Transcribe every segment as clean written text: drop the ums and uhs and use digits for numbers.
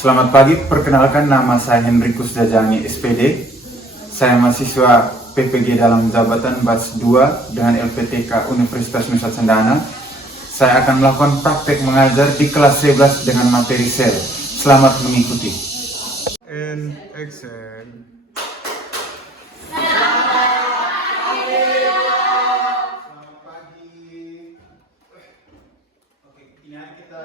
Selamat pagi, perkenalkan nama saya Henrikus Jajangi SPD. Saya mahasiswa PPG dalam jabatan BAS 2 dengan LPTK Universitas Nusa Cendana. Saya akan melakukan praktek mengajar di kelas 11 dengan materi sel. Selamat mengikuti. And action. Selamat pagi. Oke, ini kita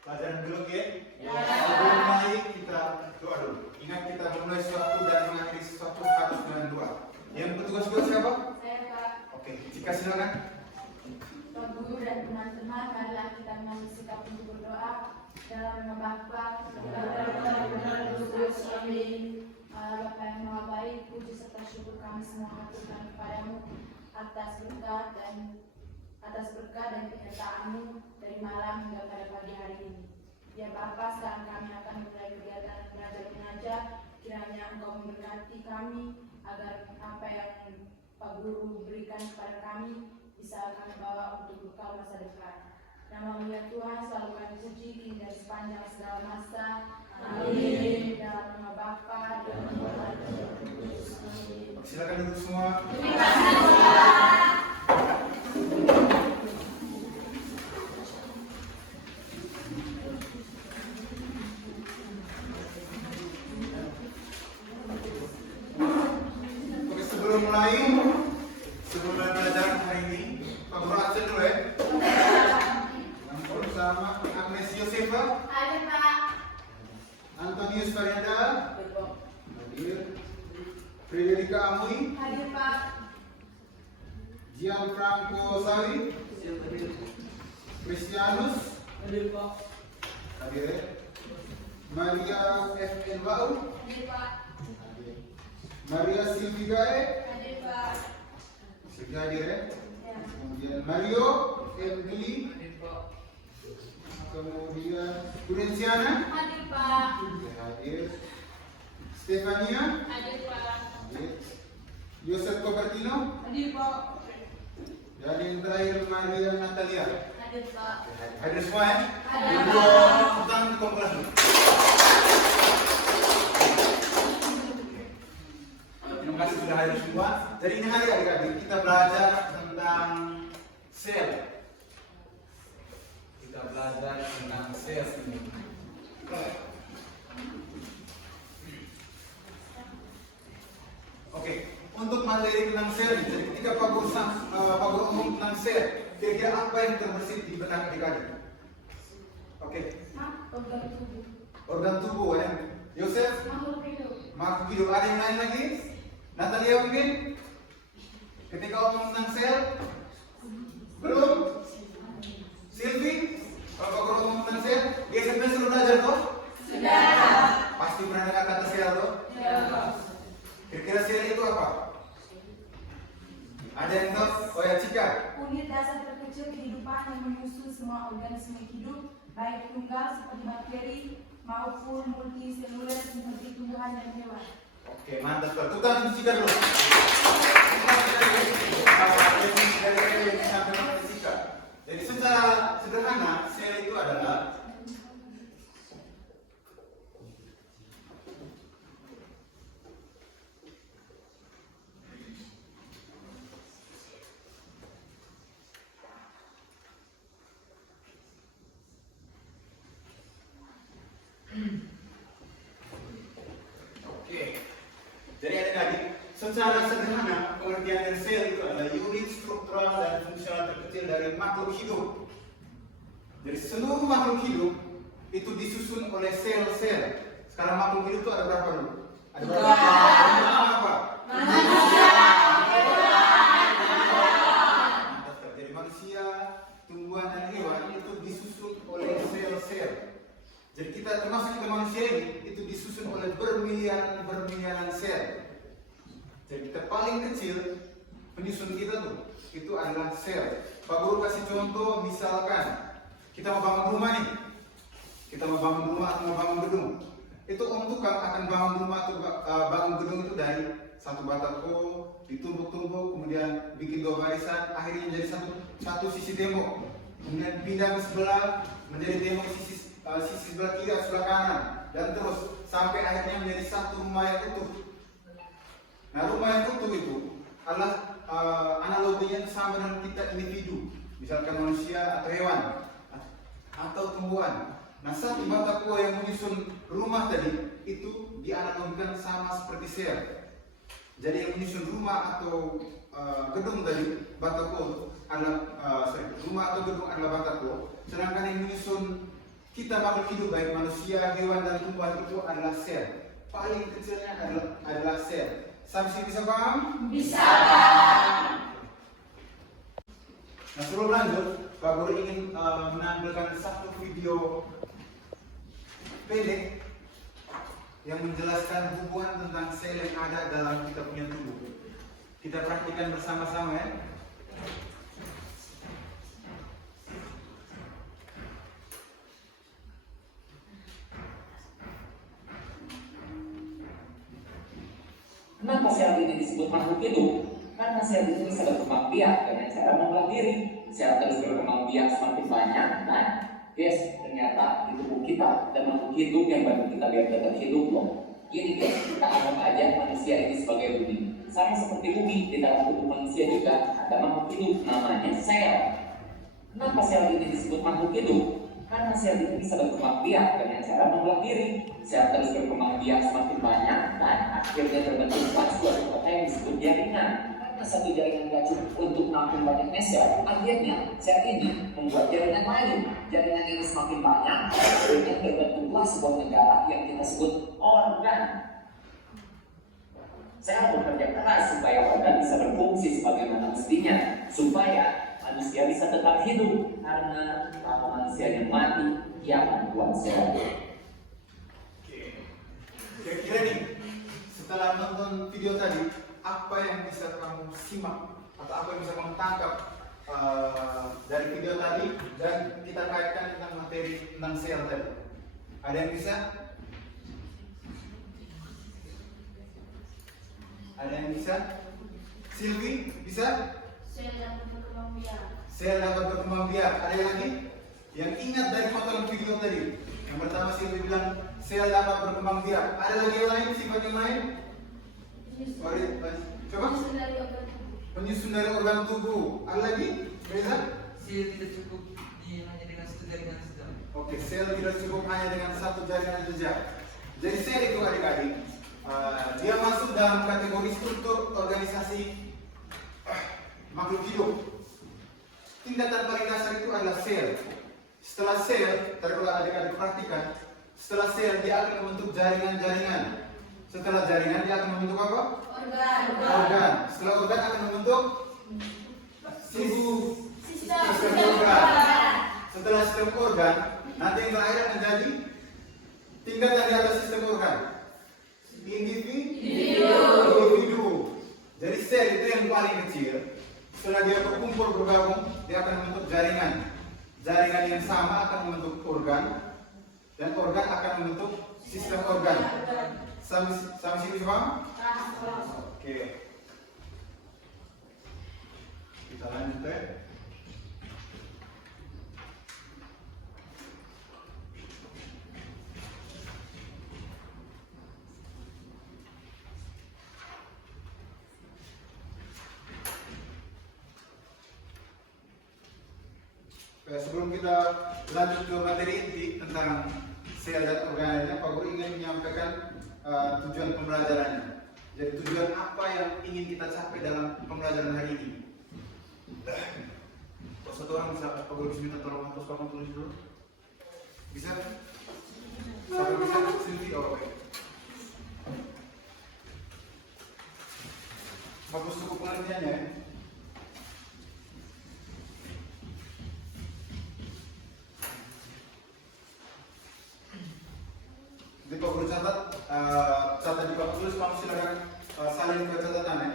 pelajaran biologi ya. Sebelum mulai kita doa dulu. Ingat kita memulai sesuatu dan mengakhiri sesuatu harus dengan doa. Yang bertugas buat siapa? Saya, Pak. Oke, Cika silakan. Pak Guru dan teman-teman, marilah kita mengambil sikap untuk berdoa dalam nama Bapa, Amin. Bapa yang Maha Baik, puji serta syukur kami semua haturkan kepadamu atas berkat dan penyertaan-Mu dari malam hingga pada pagi hari ini. Ya Bapa, sekarang kami akan mulai kegiatan belajar-mengajar. Kiranya Engkau memberkati kami agar apa yang Pak Guru berikan kepada kami bisa kami bawa untuk bekal masa depan. Nama-Mu ya Tuhan selalu kami puji kini dan sepanjang segala masa. Amin. Dalam nama Bapa dan nama Putra dan Roh Kudus. Amin. Silakan duduk semua. Terima kasih Tuhan. Oke, sebelum mulai pelajaran hari ini, Pak Guru absen dulu ya. Yang pertama, Agnes Yosefa, Ada Pak. Antonius Farianda, hadir. Frederika Amui, Hadir Pak. Gianfranco Sari, Christianus, Hadir Pak. hadir ya. Maria F.N. Bau, Hadir Pak. hadir. Maria Silvigae, Hadir Pak. sudah hadir ya. Ya. Kemudian Mario M. Gili, Hadir Pak. kemudian Prudensiana, Hadir Pak. hadir. Stefania, Hadir Pak. hadir. Yosef Copertino, Hadir Pak. dan yang terakhir Maria Natalia. Hadir Pak. Hadir semua ya? Hadir. Tepuk tangan untuk kelas. Terima kasih sudah hadir semua. Jadi ini hari adik-adik kita belajar tentang sel. Kita belajar tentang sel ini. Oke, untuk materi tentang sel ini, jadi ketika Pak Guru ngomong tentang sel, kira-kira apa yang terbersit di benak adik-adik? Oke, Organ tubuh. organ tubuh ya. Yosef, Makhluk hidup. makhluk hidup. Ada yang lain lagi? Natalia mungkin? Ketika ngomong tentang sel, belum? Silvi, kalau Pak Guru ngomong tentang sel, di SMP sudah belajar toh? Sudah. Pasti pernah dengar kata sel toh? Ya. Kira-kira sel itu apa? Ada yang tahu? Oh ya, Cika. Unit dasar terkecil kehidupan yang menyusun semua organisme hidup, baik tunggal seperti bakteri maupun multiseluler seperti tumbuhan dan hewan. Oke, mantap. Tepuk tangan untuk Cika dulu. Jadi secara sederhana, sel itu adalah jadi adik-adik, secara sederhana pengertian dari sel itu adalah unit struktural dan fungsional terkecil dari makhluk hidup. Jadi seluruh makhluk hidup itu disusun oleh sel-sel. Sekarang makhluk hidup itu ada berapa dulu? Ada berapa? Apa? Manusia. Mantap sekali. Jadi manusia, tumbuhan dan hewan itu disusun oleh sel-sel. Jadi kita termasuk kita manusia ini itu disusun oleh bermiliaran sel. Jadi kita paling kecil penyusun kita tuh itu adalah sel. Pak Guru kasih contoh, misalkan kita mau bangun rumah nih, kita mau bangun rumah atau mau bangun gedung. Itu om tukang akan bangun rumah atau bangun gedung itu dari satu batako, ditumbuk-tumbuk, kemudian bikin dua barisan, akhirnya menjadi satu sisi tembok. Kemudian pindah ke sebelah menjadi tembok sisi sisi sebelah kiri atau sebelah kanan, dan terus sampai akhirnya menjadi satu rumah yang utuh. Nah, rumah yang utuh itu adalah analoginya sama dengan kita individu, misalkan manusia atau hewan atau tumbuhan. Nah, satu bata tua yang menyusun rumah tadi itu dianalogikan sama seperti sel. Jadi yang menyusun rumah atau gedung tadi bata tua adalah rumah atau gedung adalah bata tua, sedangkan yang menyusun kita makhluk hidup baik manusia, hewan dan tumbuhan itu adalah sel. Paling kecilnya adalah sel. Sampai sini bisa paham? Bisa. Nah, sebelum lanjut, Pak Guru ingin menampilkan satu video pendek yang menjelaskan hubungan tentang sel yang ada dalam kita punya tubuh. Kita praktikkan bersama-sama ya. Kenapa sel ini disebut makhluk hidup? Karena sel ini bisa berkembang biak dengan cara membelah diri. Sel terus berkembang biak semakin banyak, dan guys, ternyata di tubuh kita ada makhluk hidup yang bantu kita biar tetap hidup loh. Gini guys, kita anggap aja manusia ini sebagai bumi. Sama seperti bumi, di dalam tubuh manusia juga ada makhluk hidup namanya sel. Kenapa sel ini disebut makhluk hidup? Karena sel ini bisa berkembang biak dengan cara membelah diri. Sel terus berkembang biak semakin banyak, dan akhirnya terbentuk suatu kota yang disebut jaringan. Karena satu jaringan tidak cukup untuk menampung banyaknya sel, akhirnya sel ini membuat jaringan lain. Jaringan ini semakin banyak, akhirnya terbentuklah sebuah negara yang kita sebut organ. Sel bekerja keras supaya organ bisa berfungsi sebagaimana mestinya, supaya manusia bisa tetap hidup, karena kalau manusia yang mati, dia akan membuat sel. Kira-kira nih, setelah nonton video tadi, apa yang bisa kamu simak atau apa yang bisa kamu tangkap dari video tadi dan kita kaitkan tentang materi tentang sel tadi? Ada yang bisa? Ada yang bisa? Silvi, bisa? Sel dapat berkembang biak. Sel dapat berkembang biak. Ada yang lagi? Yang ingat dari potongan video tadi? Yang pertama Silvi bilang sel dapat berkembang biak. Ada lagi yang lain? Sifat yang lain? Coba? Penyusun dari organ tubuh. Ada lagi? Reza? Sel tidak cukup hanya dengan satu jaringan saja. Oke, sel tidak cukup hanya dengan satu jaringan saja. Jadi sel itu adik-adik, dia masuk dalam kategori struktur organisasi makhluk hidup. Tingkatan paling dasar itu adalah sel. Setelah sel, kalau adik-adik perhatikan, setelah sel dia akan membentuk jaringan-jaringan. Setelah jaringan dia akan membentuk apa? Organ. Setelah organ akan membentuk sistem organ. Setelah sistem organ, nanti yang terakhir akan menjadi tingkatan di atas sistem organ. Individu. Jadi sel itu yang paling kecil. Setelah dia berkumpul bergabung, dia akan membentuk jaringan. Jaringan yang sama akan membentuk organ, dan organ akan membentuk sistem organ. Sampai sini paham? Oke. Kita lanjut ya. Sebelum kita lanjut ke materi inti tentang sel dan organelnya, Pak Guru ingin menyampaikan tujuan pembelajarannya. Jadi tujuan apa yang ingin kita capai dalam pembelajaran hari ini? Kalau satu orang bisa, Pak Guru bisa minta tolong hapus kamu tulis dulu. Bisa? Siapa yang bisa? Silvi, oh baik. Bagus cukup pengertiannya ya. Jadi Pak Guru catat di papan tulis, kamu silakan salin ke catatan ya.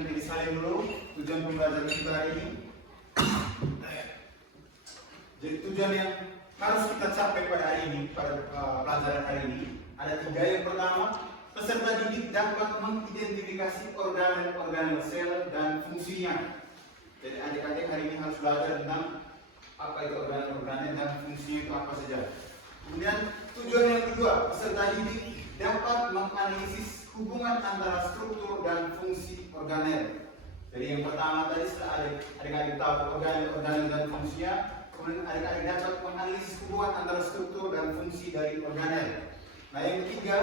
nanti disalin dulu tujuan pembelajaran kita hari ini. Jadi tujuan yang harus kita capai pada hari ini, pada pelajaran hari ini ada 3. Yang pertama, peserta didik dapat mengidentifikasi organel sel dan fungsinya. Jadi adik-adik hari ini harus belajar tentang apa itu organel dan fungsinya itu apa saja. Kemudian tujuan yang kedua, peserta didik dapat menganalisis hubungan antara struktur dan fungsi organel. Jadi yang pertama tadi setelah adik-adik tahu organel dan fungsinya, kemudian adik-adik dapat menganalisis hubungan antara struktur dan fungsi dari organel. Nah yang ketiga,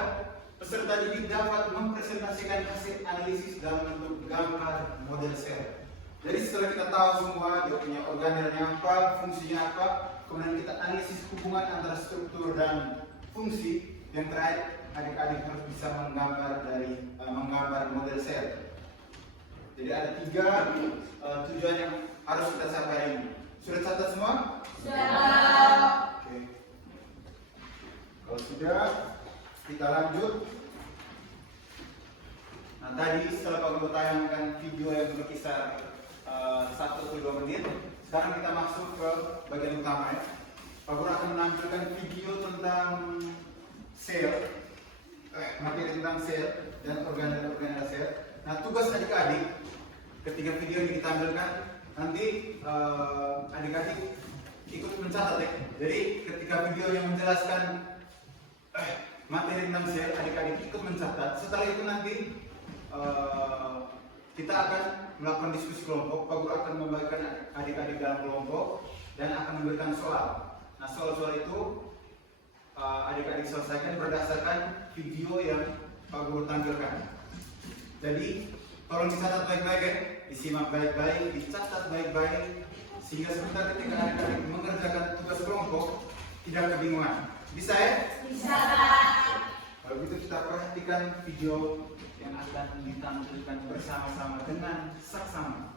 peserta didik dapat mempresentasikan hasil analisis dalam bentuk gambar model sel. Jadi setelah kita tahu semua dia punya organelnya apa, fungsinya apa, kemudian kita analisis hubungan antara struktur dan fungsi. Yang terakhir, adik-adik harus bisa menggambar model sel. Jadi ada 3 tujuan yang harus kita capai hari ini. Sudah catat semua? Sudah. Oke. Kalau sudah, kita lanjut. Nah tadi setelah Pak Guru tayangkan video yang berkisar 1-2 menit, sekarang kita masuk ke bagian utama ya. Pak Guru akan menampilkan video tentang sel, materi tentang sel dan organel sel. Nah tugas adik-adik ketika video ini ditampilkan, nanti adik-adik ikut mencatat ya. Jadi ketika video yang menjelaskan materi tentang sel, adik-adik ikut mencatat. Setelah itu nanti kita akan melakukan diskusi kelompok. Pak Guru akan membagikan adik-adik dalam kelompok dan akan memberikan soal. Nah soal-soal itu adik-adik selesaikan berdasarkan video yang Pak Guru tampilkan. Jadi tolong dicatat baik-baik ya, disimak baik-baik, dicatat baik-baik, sehingga sebentar ketika adik-adik mengerjakan tugas kelompok tidak kebingungan. Bisa ya? Bisa. Kalau begitu kita perhatikan video yang akan ditampilkan bersama-sama dengan saksama.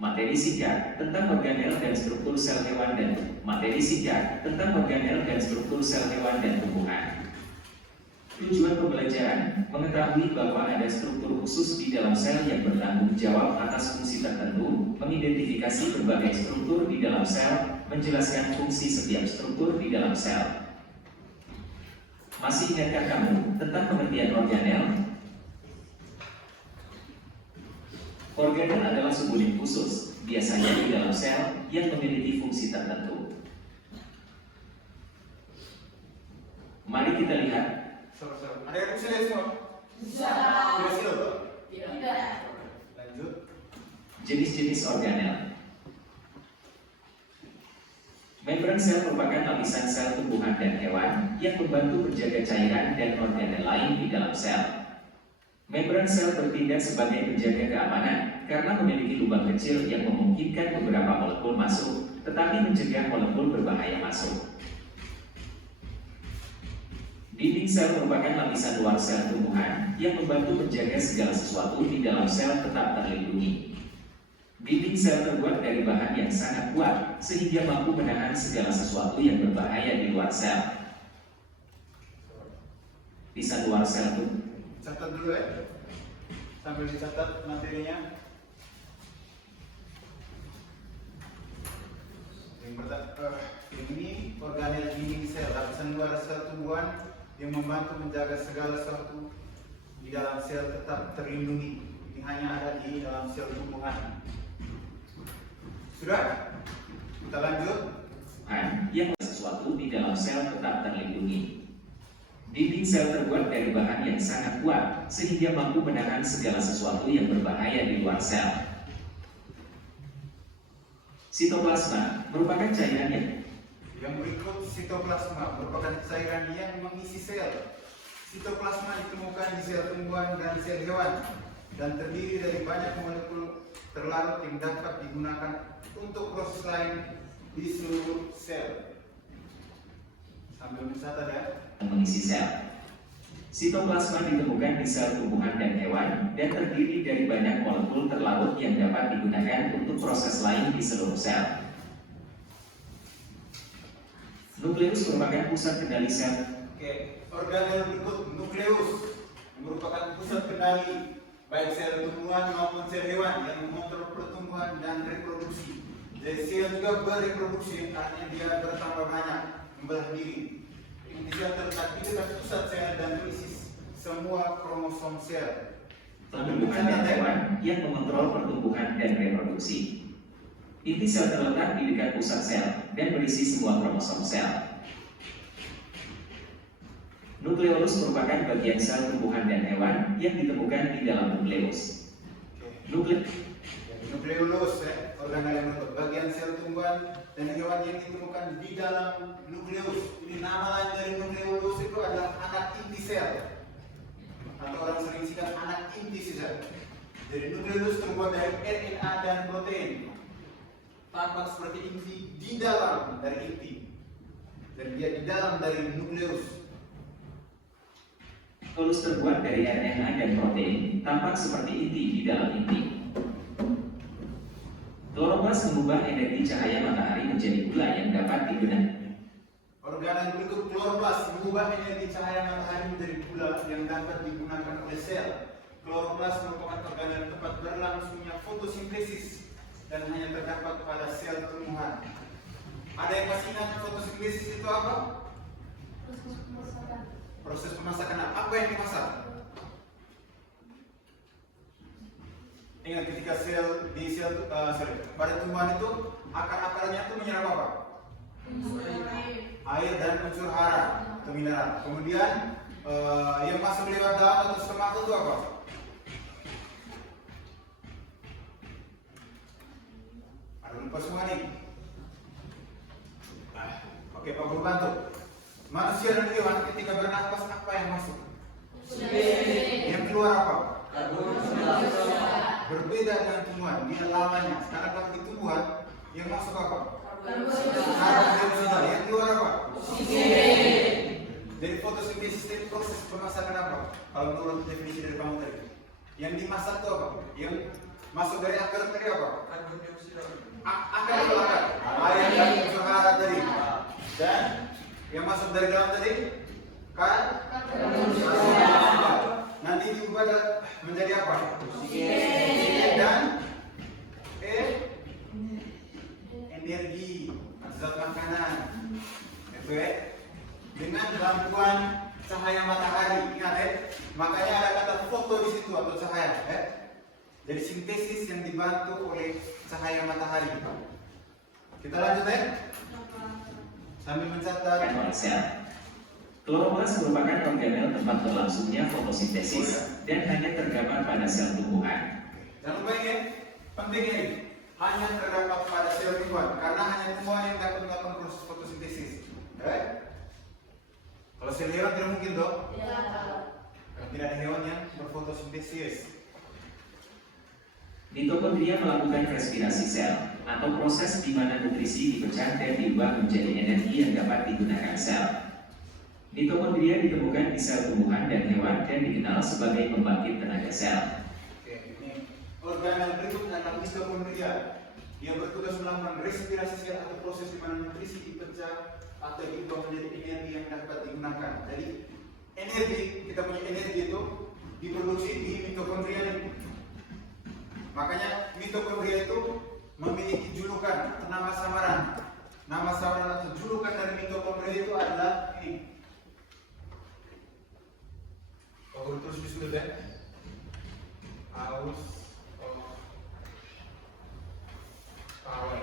Materi singkat tentang organel dan struktur sel hewan dan materi singkat tentang organel dan struktur sel hewan dan tumbuhan. Tujuan pembelajaran mengetahui bahwa ada struktur khusus di dalam sel yang bertanggung jawab atas fungsi tertentu, mengidentifikasi berbagai struktur di dalam sel, menjelaskan fungsi setiap struktur di dalam sel. Masih ingatkah kamu tentang pengertian organel? Organel adalah subunit khusus, biasanya di dalam sel yang memiliki fungsi tertentu. Mari kita lihat. Ada yang bisa lihat semua? Bisa. Sudah siap, Pak? Tidak. Lanjut. Jenis-jenis organel. Membran sel merupakan lapisan sel tumbuhan dan hewan yang membantu menjaga cairan dan organel lain di dalam sel. Membran sel bertindak sebagai penjaga keamanan karena memiliki lubang kecil yang memungkinkan beberapa molekul masuk, tetapi mencegah molekul berbahaya masuk. Dinding sel merupakan lapisan luar sel tumbuhan yang membantu menjaga segala sesuatu di dalam sel tetap terlindungi. Dinding sel terbuat dari bahan yang sangat kuat sehingga mampu menahan segala sesuatu yang berbahaya di luar sel. Lapisan luar sel tumbuhan. Catat dulu ya, sambil dicatat materinya. Yang pertama, ini organel dinding sel, lapisan luar sel tumbuhan yang membantu menjaga segala sesuatu di dalam sel tetap terlindungi. Ini hanya ada di dalam sel tumbuhan. Sudah? Kita lanjut. Yang sesuatu di dalam sel tetap terlindungi. Dinding sel terbuat dari bahan yang sangat kuat sehingga mampu menahan segala sesuatu yang berbahaya di luar sel. Sitoplasma merupakan cairan yang berikut, sitoplasma merupakan cairan yang mengisi sel. Sitoplasma ditemukan di sel tumbuhan dan sel hewan dan terdiri dari banyak molekul terlarut yang dapat digunakan untuk proses lain di seluruh sel. Sambil mencatat ya. Mengisi sel. Sitoplasma ditemukan di sel tumbuhan dan hewan dan terdiri dari banyak molekul terlarut yang dapat digunakan untuk proses lain di seluruh sel. Nukleus merupakan pusat kendali sel. Oke, organel berikut nukleus yang merupakan pusat kendali baik sel tumbuhan maupun sel hewan yang mengontrol pertumbuhan dan reproduksi. Jadi sel juga bereproduksi, artinya dia bertambah banyak, membelah diri. Inti sel terletak di dekat pusat sel dan berisi semua kromosom sel. Pertumbuhan dan hewan yang mengontrol pertumbuhan dan reproduksi. Inti sel terletak di dekat pusat sel dan berisi semua kromosom sel. Nukleolus merupakan bagian sel tumbuhan dan hewan yang ditemukan di dalam nukleus. Nukleolus, organel yang bentuk bagian sel tumbuhan dan hewan yang ditemukan di dalam nukleus. Ini nama lain dari nukleolus itu adalah anak inti sel, atau orang sering singkat anak inti sel. Jadi nukleolus terbuat dari RNA dan protein. Tampak seperti inti di dalam dari inti, dan dia di dalam dari nukleus. Nukleus terbuat dari RNA dan protein, tampak seperti inti di dalam inti. Kloroplas mengubah energi cahaya matahari menjadi gula yang dapat digunakan. Organel berikut kloroplas mengubah energi cahaya matahari menjadi gula yang dapat digunakan oleh sel. Kloroplas merupakan organel tempat berlangsungnya fotosintesis dan hanya terdapat pada sel tumbuhan. Ada yang masih ingat fotosintesis itu apa? Proses pemasakan. Apa yang dimasak? Ingat ketika pada tumbuhan itu akar-akarnya itu menyerap apa? Air dan unsur hara atau mineral. Kemudian yang masuk lewat daun atau stomata itu apa? Ada lupa semua nih. Oke, Pak Guru bantu. Manusia dan hewan ketika bernafas apa yang masuk? Yang keluar apa? Berbeda dengan tumbuhan, dia lawannya. Sekarang kalau di tumbuhan yang masuk apa? Karbon dioksida. Yang keluar apa? Jadi fotosintesis itu proses pemasakan apa? Kalau menurut definisi dari kamu tadi, yang dimasak itu apa? Yang masuk dari akar tadi apa? Karbon dioksida. Akar itu akar. Air dan unsur hara tadi. Dan yang masuk dari dalam tadi karbon dioksida. Nanti diubah menjadi apa? Dan energi, zat makanan. Itu ya. Dengan lampuan cahaya matahari, ingat ya. Makanya ada kata foto di situ atau cahaya, ya. Jadi sintesis yang dibantu oleh cahaya matahari. Kita lanjut ya. Sambil mencatat. Kloroplas merupakan organel tempat berlangsungnya fotosintesis dan hanya terdapat pada sel tumbuhan. Jangan lupa ya, pentingnya ini hanya terdapat pada sel tumbuhan karena hanya tumbuhan yang dapat melakukan proses fotosintesis. Kalau sel hewan tidak mungkin dong. Karena tidak ada hewan yang berfotosintesis. Mitokondria melakukan respirasi sel atau proses di mana nutrisi dipecah dan diubah menjadi energi yang dapat digunakan sel. Mitokondria ditemukan di sel tumbuhan dan hewan dan dikenal sebagai pembangkit tenaga sel. Oke, ini organel berikut adalah mitokondria. Dia bertugas melakukan respirasi sel atau proses di mana nutrisi dipecah atau diubah menjadi energi yang dapat digunakan. Jadi energi, kita punya energi itu diproduksi di mitokondria ini. Makanya mitokondria itu memiliki julukan atau nama samaran. Nama samaran atau julukan dari mitokondria itu adalah ini. Kalau terus disulut ya. House of Power.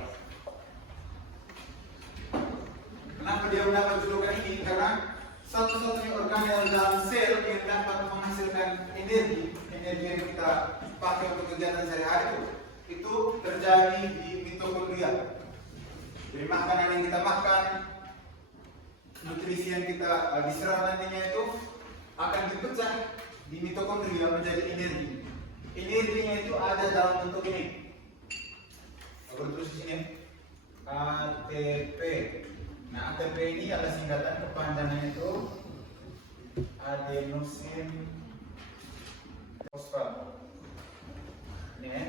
Kenapa dia mendapat julukan ini? Karena satu-satunya organel dalam sel yang dapat menghasilkan energi yang kita pakai untuk kegiatan sehari-hari itu terjadi di mitokondria. Jadi makanan yang kita makan, nutrisi yang kita diserap nantinya itu akan dipecah di mitokondria menjadi energi. Energinya itu ada dalam bentuk ini. Terus di sini ATP. Nah, ATP ini adalah singkatan kepanjangannya itu adenosin fosfat. Ini ya.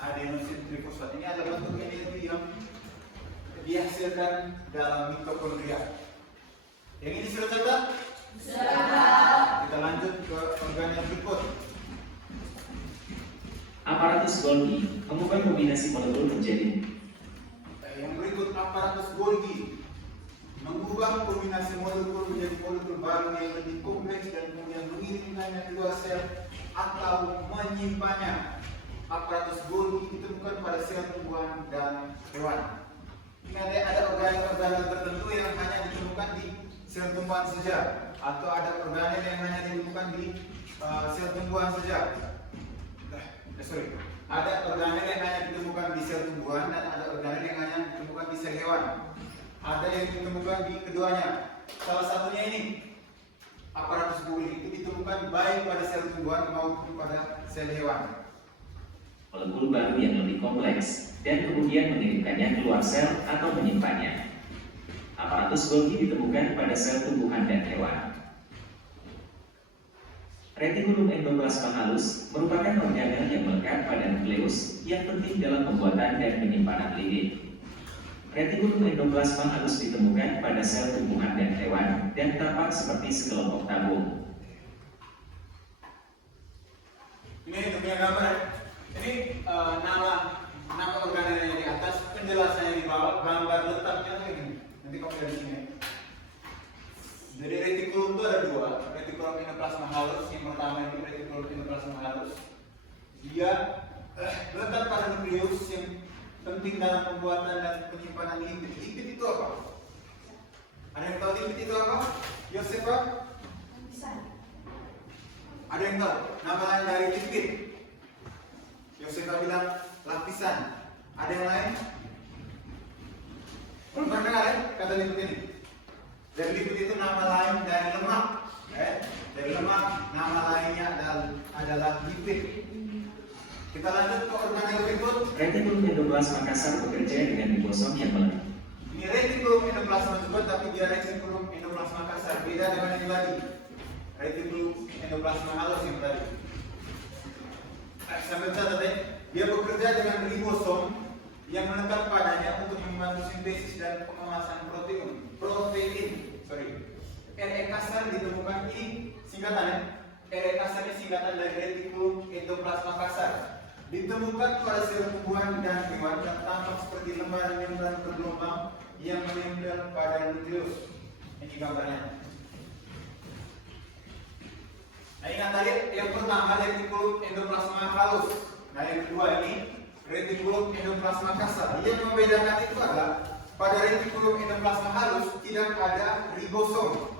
Adenosin trifosfat ini adalah bentuk energi yang dihasilkan dalam mitokondria. Yang ini sudah catat? Kita lanjut ke organ yang berikut. Aparatus Golgi mengubah kombinasi molekul menjadi Yang berikut aparatus Golgi mengubah kombinasi molekul menjadi molekul baru yang lebih kompleks dan kemudian mengirimkannya keluar sel atau menyimpannya. Aparatus Golgi ditemukan pada sel tumbuhan dan hewan. Ini ada organel tertentu yang hanya ditemukan di sel tumbuhan saja, atau ada organel yang hanya ditemukan di sel tumbuhan saja. Ada organel yang hanya ditemukan di sel tumbuhan dan ada organel yang hanya ditemukan di sel hewan. Ada yang ditemukan di keduanya. Salah satunya ini, aparatus Golgi itu ditemukan baik pada sel tumbuhan maupun pada sel hewan. molekul baru yang lebih kompleks dan kemudian mengirimkannya keluar sel atau menyimpannya. Aparatus Golgi ditemukan pada sel tumbuhan dan hewan. Retikulum endoplasma halus merupakan organel yang melekat pada nukleus yang penting dalam pembuatan dan penyimpanan lipid. Retikulum endoplasma halus ditemukan pada sel tumbuhan dan hewan dan tampak seperti sekelompok tabung. Ini punya gambar. Ini nama organelnya di atas, penjelasannya di bawah, gambar letaknya ini. Nanti kamu lihat di sini. Jadi retikulum itu ada dua, retikulum endoplasma halus. Yang pertama itu retikulum endoplasma halus. Dia letak pada nukleus yang penting dalam pembuatan dan penyimpanan lipid. Lipid itu apa? Ada yang tahu lipid itu apa? Yosef, Pak? Ada yang tahu? Nama lain dari lipid? Yosef bilang lapisan. Ada yang lain? Pernah dengar ya kata lipid ini? Dan lipid itu nama lain dari lemak. Dari lemak, nama lainnya adalah lipid. Kita lanjut ke organel berikut. Retikulum endoplasma kasar bekerja dengan ribosom yang melekat. Ini retikulum endoplasma juga, tapi dia retikulum endoplasma kasar. Beda dengan yang tadi. Retikulum endoplasma halus yang tadi. Sampai catat ya, dia bekerja dengan ribosom yang melekat padanya untuk membantu sintesis dan pengemasan protein. RE kasar ditemukan ini singkatannya. RE kasar ini singkatan dari retikulum endoplasma kasar. Ditemukan pada sel tumbuhan dan hewan yang tampak seperti lembaran membran bergelombang yang menempel pada nukleus. Ini gambarnya. Nah, ingat tadi yang pertama retikulum endoplasma halus. Nah, yang kedua ini retikulum endoplasma kasar. Yang membedakan itu adalah pada retikulum endoplasma halus tidak ada ribosom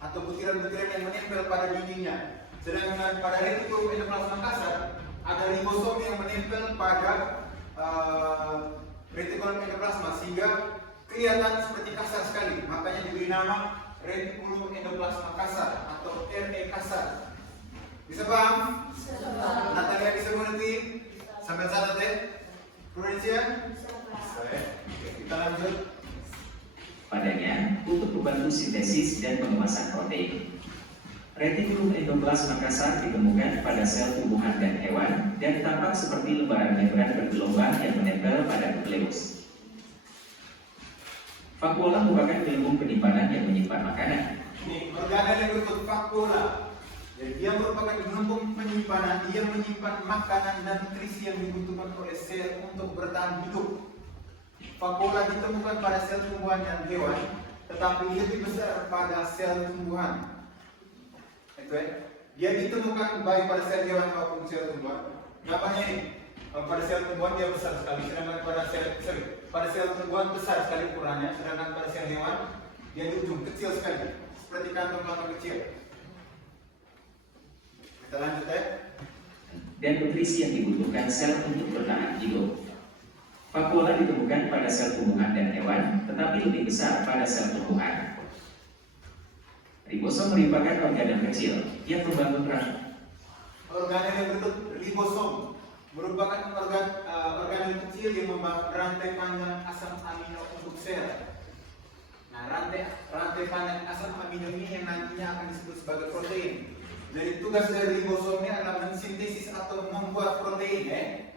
atau butiran-butiran yang menempel pada dindingnya. Sedangkan pada retikulum endoplasma kasar ada ribosom yang menempel pada retikulum endoplasma sehingga kelihatan seperti kasar sekali. Makanya diberi nama retikulum endoplasma kasar atau RE kasar. Bisa paham? Natalia bisa mengerti? Sampai catat ya? Prudensia? Kita lanjut. Padanya untuk membantu sintesis dan pengemasan protein. Retikulum endoplasma kasar ditemukan pada sel tumbuhan dan hewan dan tampak seperti lembaran membran bergelombang yang menempel pada nukleus. Vakuola merupakan gelembung penyimpanan yang menyimpan makanan. Ini organel yang berikut vakuola. Jadi dia merupakan gelembung penyimpanan, dia menyimpan makanan dan nutrisi yang dibutuhkan oleh sel untuk bertahan hidup. Vakuola ditemukan pada sel tumbuhan dan hewan, tetapi lebih besar pada sel tumbuhan. Dia ditemukan baik pada sel hewan maupun sel tumbuhan. Gampangnya ini, pada sel tumbuhan dia besar sekali, sedangkan pada sel tumbuhan besar sekali ukurannya, sedangkan pada sel hewan dia di ujung kecil sekali, seperti kantong-kantong kecil. Kita lanjut ya. Dan nutrisi yang dibutuhkan sel untuk bertahan hidup. Vakuola ditemukan pada sel tumbuhan dan hewan, tetapi lebih besar pada sel tumbuhan. Ribosom merupakan organel kecil yang membangun rantai. Organel yang berikut ribosom merupakan organel kecil yang membangun rantai panjang asam amino untuk sel. Nah, rantai panjang asam amino ini yang nantinya akan disebut sebagai protein. Jadi tugas dari ribosomnya adalah mensintesis atau membuat protein.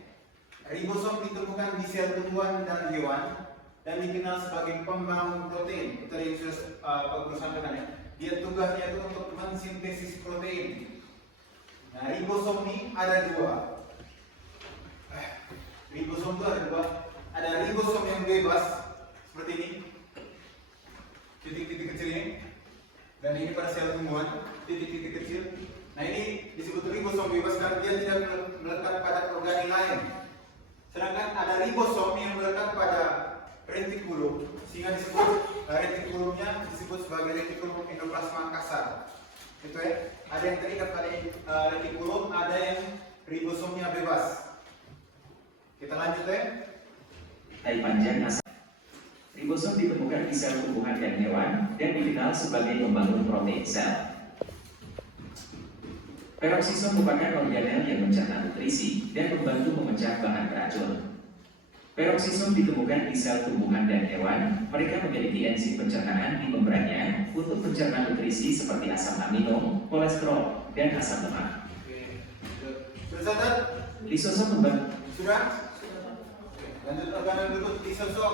Ribosom ditemukan di sel tumbuhan dan hewan, dan dikenal sebagai pembangun protein. Itu yang sudah Pak Guru sampaikan ya. Dia tugasnya itu untuk mensintesis protein. Nah, ribosom ini ada dua. Ribosom itu ada dua. Ada ribosom yang bebas seperti ini, titik-titik kecil ini, dan ini pada sel tumbuhan, titik-titik kecil. Nah, ini disebut ribosom bebas karena dia tidak melekat pada organ lain. Sedangkan ada ribosom yang melekat pada retikulum, sehingga disebut retikulumnya disebut sebagai retikulum endoplasma kasar. Itu ya. Ada yang terikat pada retikulum, ada yang ribosomnya bebas. Kita lanjut ya. Tai panjang asal. Ribosom ditemukan di sel tumbuhan dan hewan dan dikenal sebagai pembangun protein sel. Peroksisom merupakan organel yang mencerna nutrisi dan membantu memecah bahan beracun. Peroksisom ditemukan di sel tumbuhan dan hewan. Mereka memiliki enzim pencernaan di membrannya untuk mencerna nutrisi seperti asam amino, kolesterol, dan asam lemak. Sudah sadar? Lisosom membantu Sudah? Lanjut organel berikut, lisosom.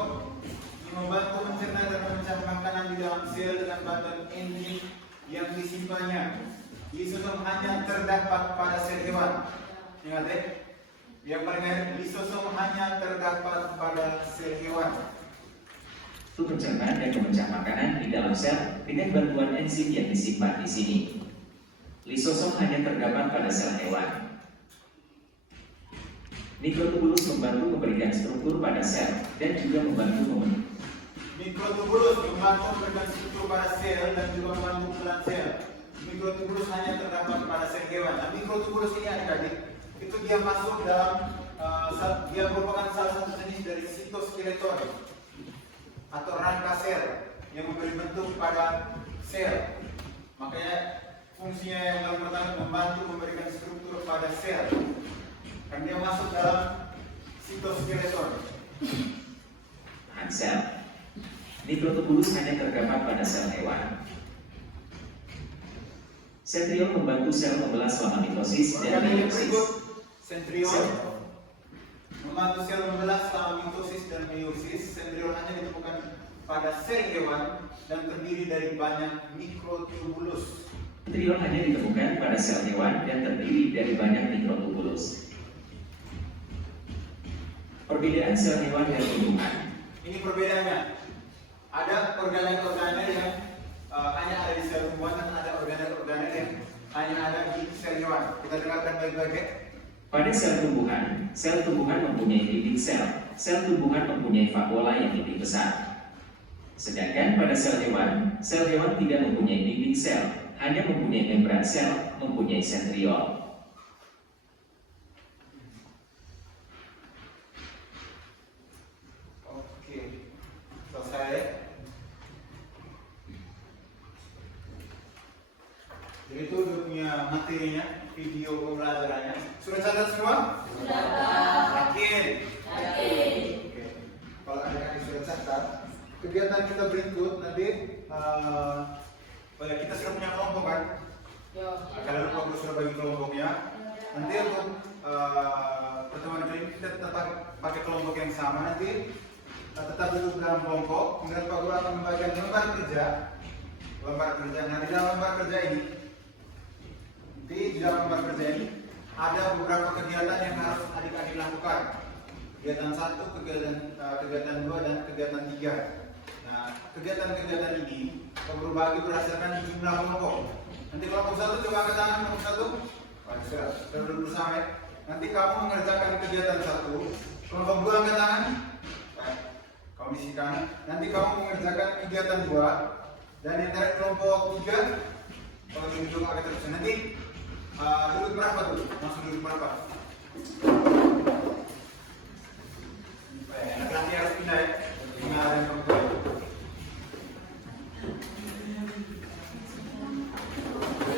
Ini membantu mencerna dan memecah makanan di dalam sel dengan bantuan enzim yang disimpannya. Lisosom hanya terdapat pada sel hewan. Ingat ya? Yang paling lisosom hanya terdapat pada sel hewan. untuk mencerna dan memecah makanan di dalam sel dengan bantuan enzim yang disimpan di sini. Lisosom hanya terdapat pada sel hewan. Mikrotubulus membantu memberikan struktur pada sel dan juga membantu Mikrotubulus membantu memberikan struktur pada sel dan juga membantu pelan sel. Mikrotubulus hanya terdapat pada sel hewan. Nah, mikrotubulus ini adik-adik, itu dia masuk dalam dia merupakan salah satu jenis dari sitoskeleton atau rangka sel yang memberi bentuk pada sel. Makanya fungsinya yang paling pertama membantu memberikan struktur pada sel. Dan dia masuk dalam sitoskeleton. bahan sel. Mikrotubulus hanya terdapat pada sel hewan. Sentriol membantu sel membelah selama mitosis dan Organel meiosis. berikut, sentriol membantu sel membelah selama mitosis dan meiosis. Sentriol hanya ditemukan pada sel hewan dan terdiri dari banyak mikrotubulus. Sentriol hanya ditemukan pada sel hewan dan terdiri dari banyak mikrotubulus. Perbedaan sel hewan dan tumbuhan. Ini perbedaannya. Ada organel-organel yang hanya ada di sel tumbuhan dan ada organel-organel yang hanya ada di sel hewan. Kita dengarkan baik-baik ya. Pada sel tumbuhan mempunyai dinding sel tumbuhan mempunyai vakuola yang lebih besar. Sedangkan pada sel hewan tidak mempunyai dinding sel, hanya mempunyai membran sel, mempunyai sentriol. Oke, selesai. Jadi itu dia punya materinya, video pembelajarannya. Sudah catat semua? Sudah. Yakin? Yakin. Oke. Kalau adik-adik sudah catat, kegiatan kita berikut nanti kita sudah punya kelompok kan? Yo. Kalian lupa aku sudah bagi kelompoknya. Nanti untuk pertemuan kali ini kita tetap pakai kelompok yang sama. Nanti tetap duduk dalam kelompok. Kemudian Pak Guru akan membagikan lembar kerja. Nah, di dalam lembar kerja ini, ada beberapa kegiatan yang harus adik-adik lakukan. Kegiatan 1, kegiatan 2, dan kegiatan 3. Nah, kegiatan-kegiatan ini Pak Guru bagi berdasarkan jumlah kelompok. Nanti kelompok 1 coba angkat tangan, kelompok 1. Sudah duduk bersama ya. Nanti kamu mengerjakan kegiatan 1, kelompok 2 angkat tangan. Kamu isikan. Nanti kamu mengerjakan kegiatan 2, dan yang dari kelompok 3 kalau ujung agak terus. Nanti duduk berapa tuh? Langsung duduk berapa? Laki-laki harus pindah ya. Tinggal ada yang perempuan.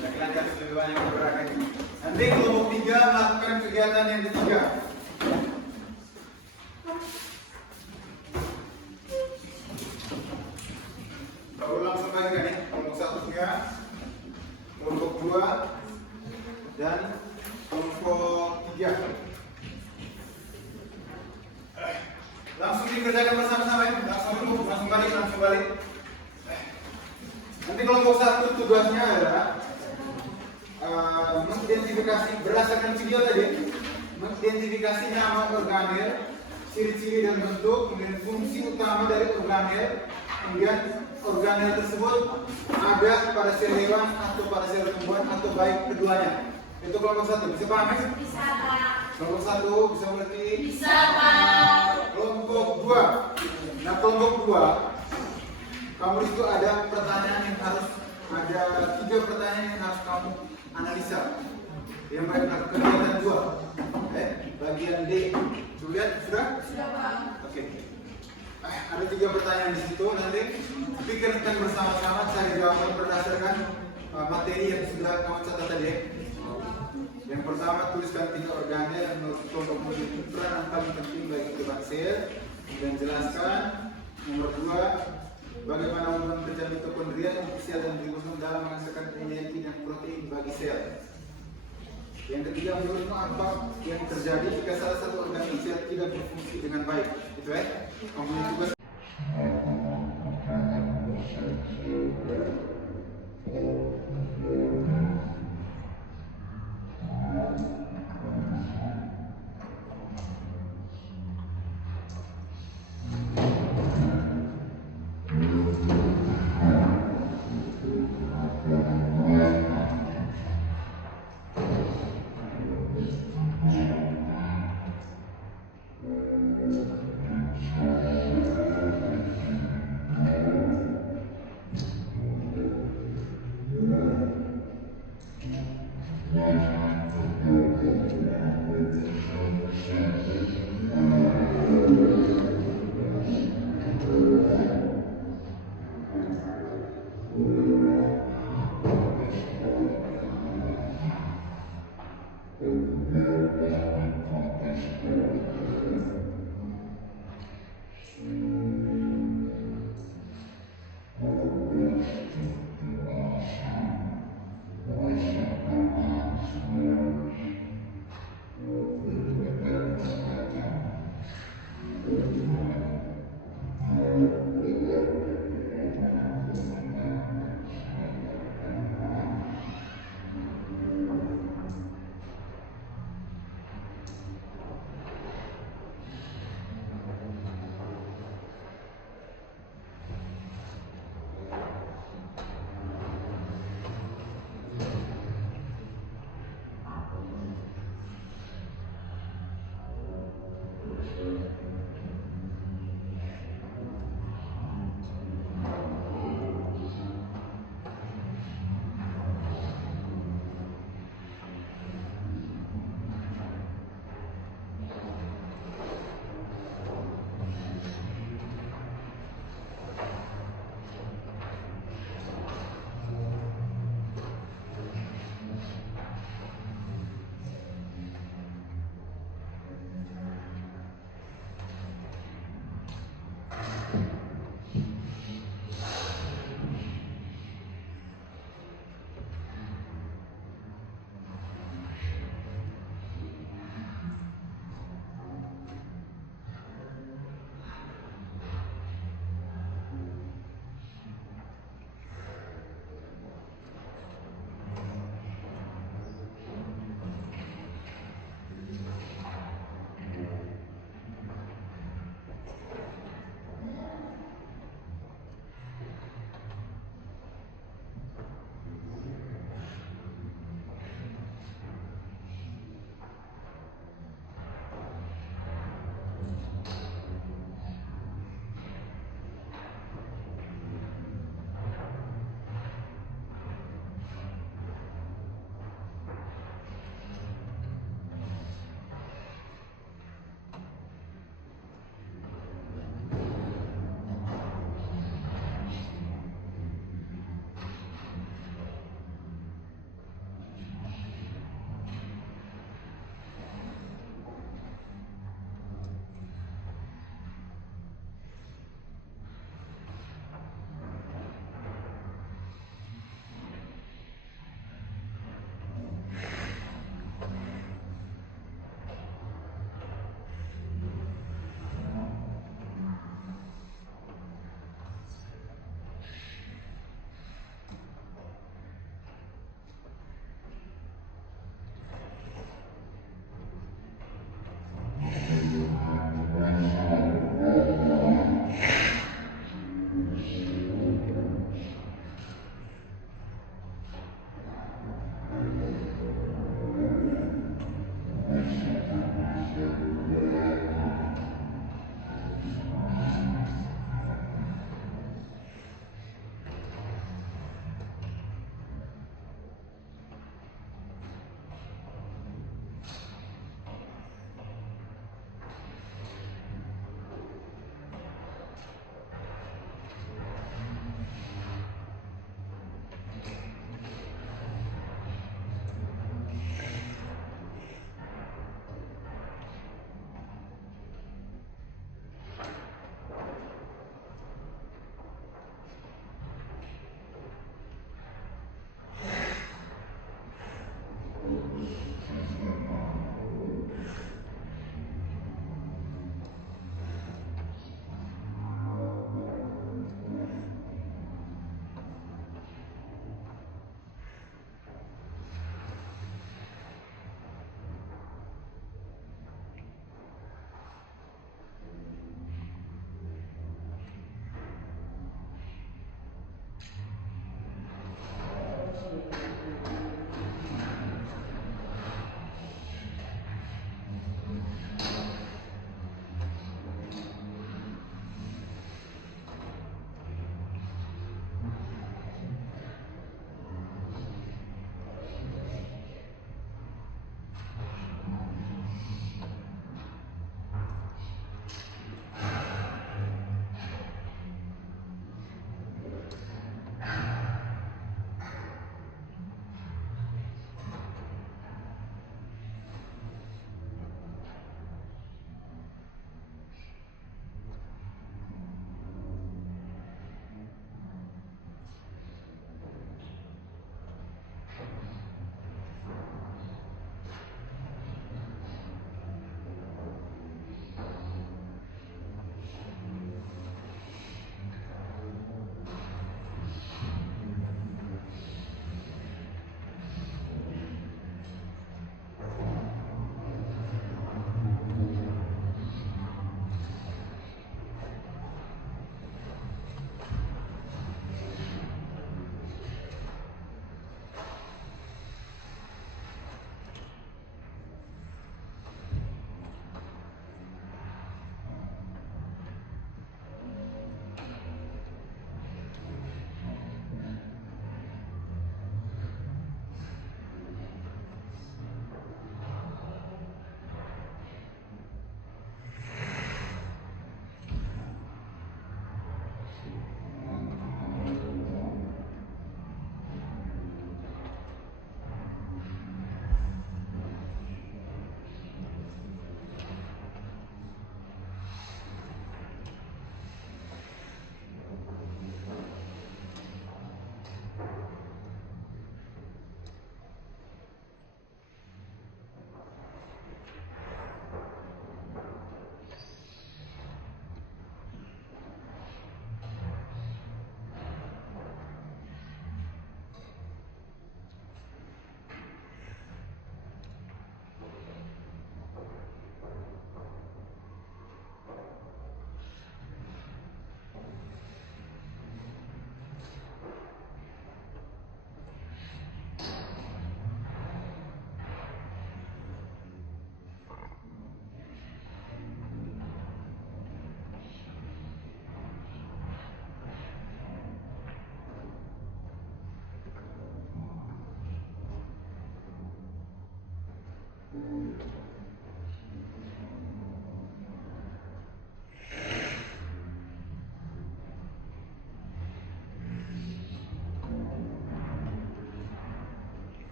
Laki-laki harus lebih banyak bergerak. Nanti kelompok 3 melakukan kegiatan yang ketiga. Kalau langsung bagikan ya. Kelompok 1 3, kelompok 2, dan kelompok 3. Langsung dikerjakan bersama-sama ya. langsung balik. Nanti kelompok 1 tugasnya adalah mengidentifikasi berdasarkan video tadi, mengidentifikasi nama organel, ciri-ciri dan bentuk, kemudian fungsi utama dari organel, kemudian organel tersebut ada pada sel hewan atau pada sel tumbuhan atau baik keduanya. Itu kelompok 1, bisa paham ya? Bisa, Pak. Kelompok 1 bisa mengerti? Bisa, Pak. Kelompok 2. Nah, kelompok 2 kamu itu ada pertanyaan yang harus ada 3 pertanyaan yang harus kamu analisa. Yang baik kegiatan 2. Bagian D. Coba lihat, sudah? Sudah, Pak. Oke. Ada 3 pertanyaan di situ, nanti pikirkan bersama-sama, cari jawaban berdasarkan materi yang sudah kamu catat tadi. Yang pertama, tuliskan 3 organel menurut kelompok memiliki peran yang paling penting bagi kehidupan sel, dan jelaskan. Nomor 2, bagaimana hubungan kerja mitokondria yang sel dan ribosom dalam menghasilkan energi dan protein bagi sel. Yang ketiga, menurutmu apa yang terjadi jika salah satu organ sel tidak berfungsi dengan baik? Itu ya, kamu punya tugas.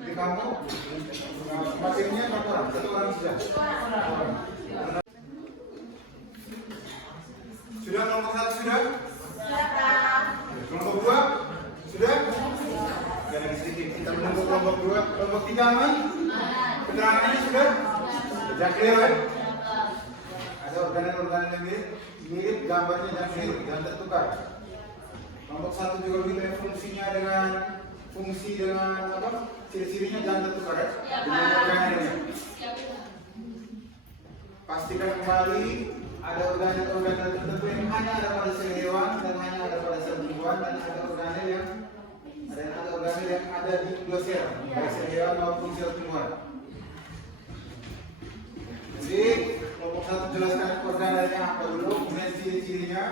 Jadi kamu materinya berapa orang? Satu orang saja. Sudah kelompok 1 sudah? Kelompok 2 sudah? Jangan sedikit. Kita menunggu kelompok 2. Kelompok 3 aman? Keterangannya sudah? Sudah clear kan? Ada organan-organan yang mirip, gambarnya jangan mirip, jangan tertukar. Kelompok 1 juga begitu ya, fungsinya dengan apa? Ciri-cirinya jangan tertukar ya? Dengan organelnya. Pastikan kembali ada organel tertentu yang hanya ada pada sel hewan dan hanya ada pada sel tumbuhan, dan ada organel yang ada di dua sel, baik sel hewan maupun sel tumbuhan. Jadi kelompok 1 jelaskan organelnya apa dulu, kemudian ciri-cirinya,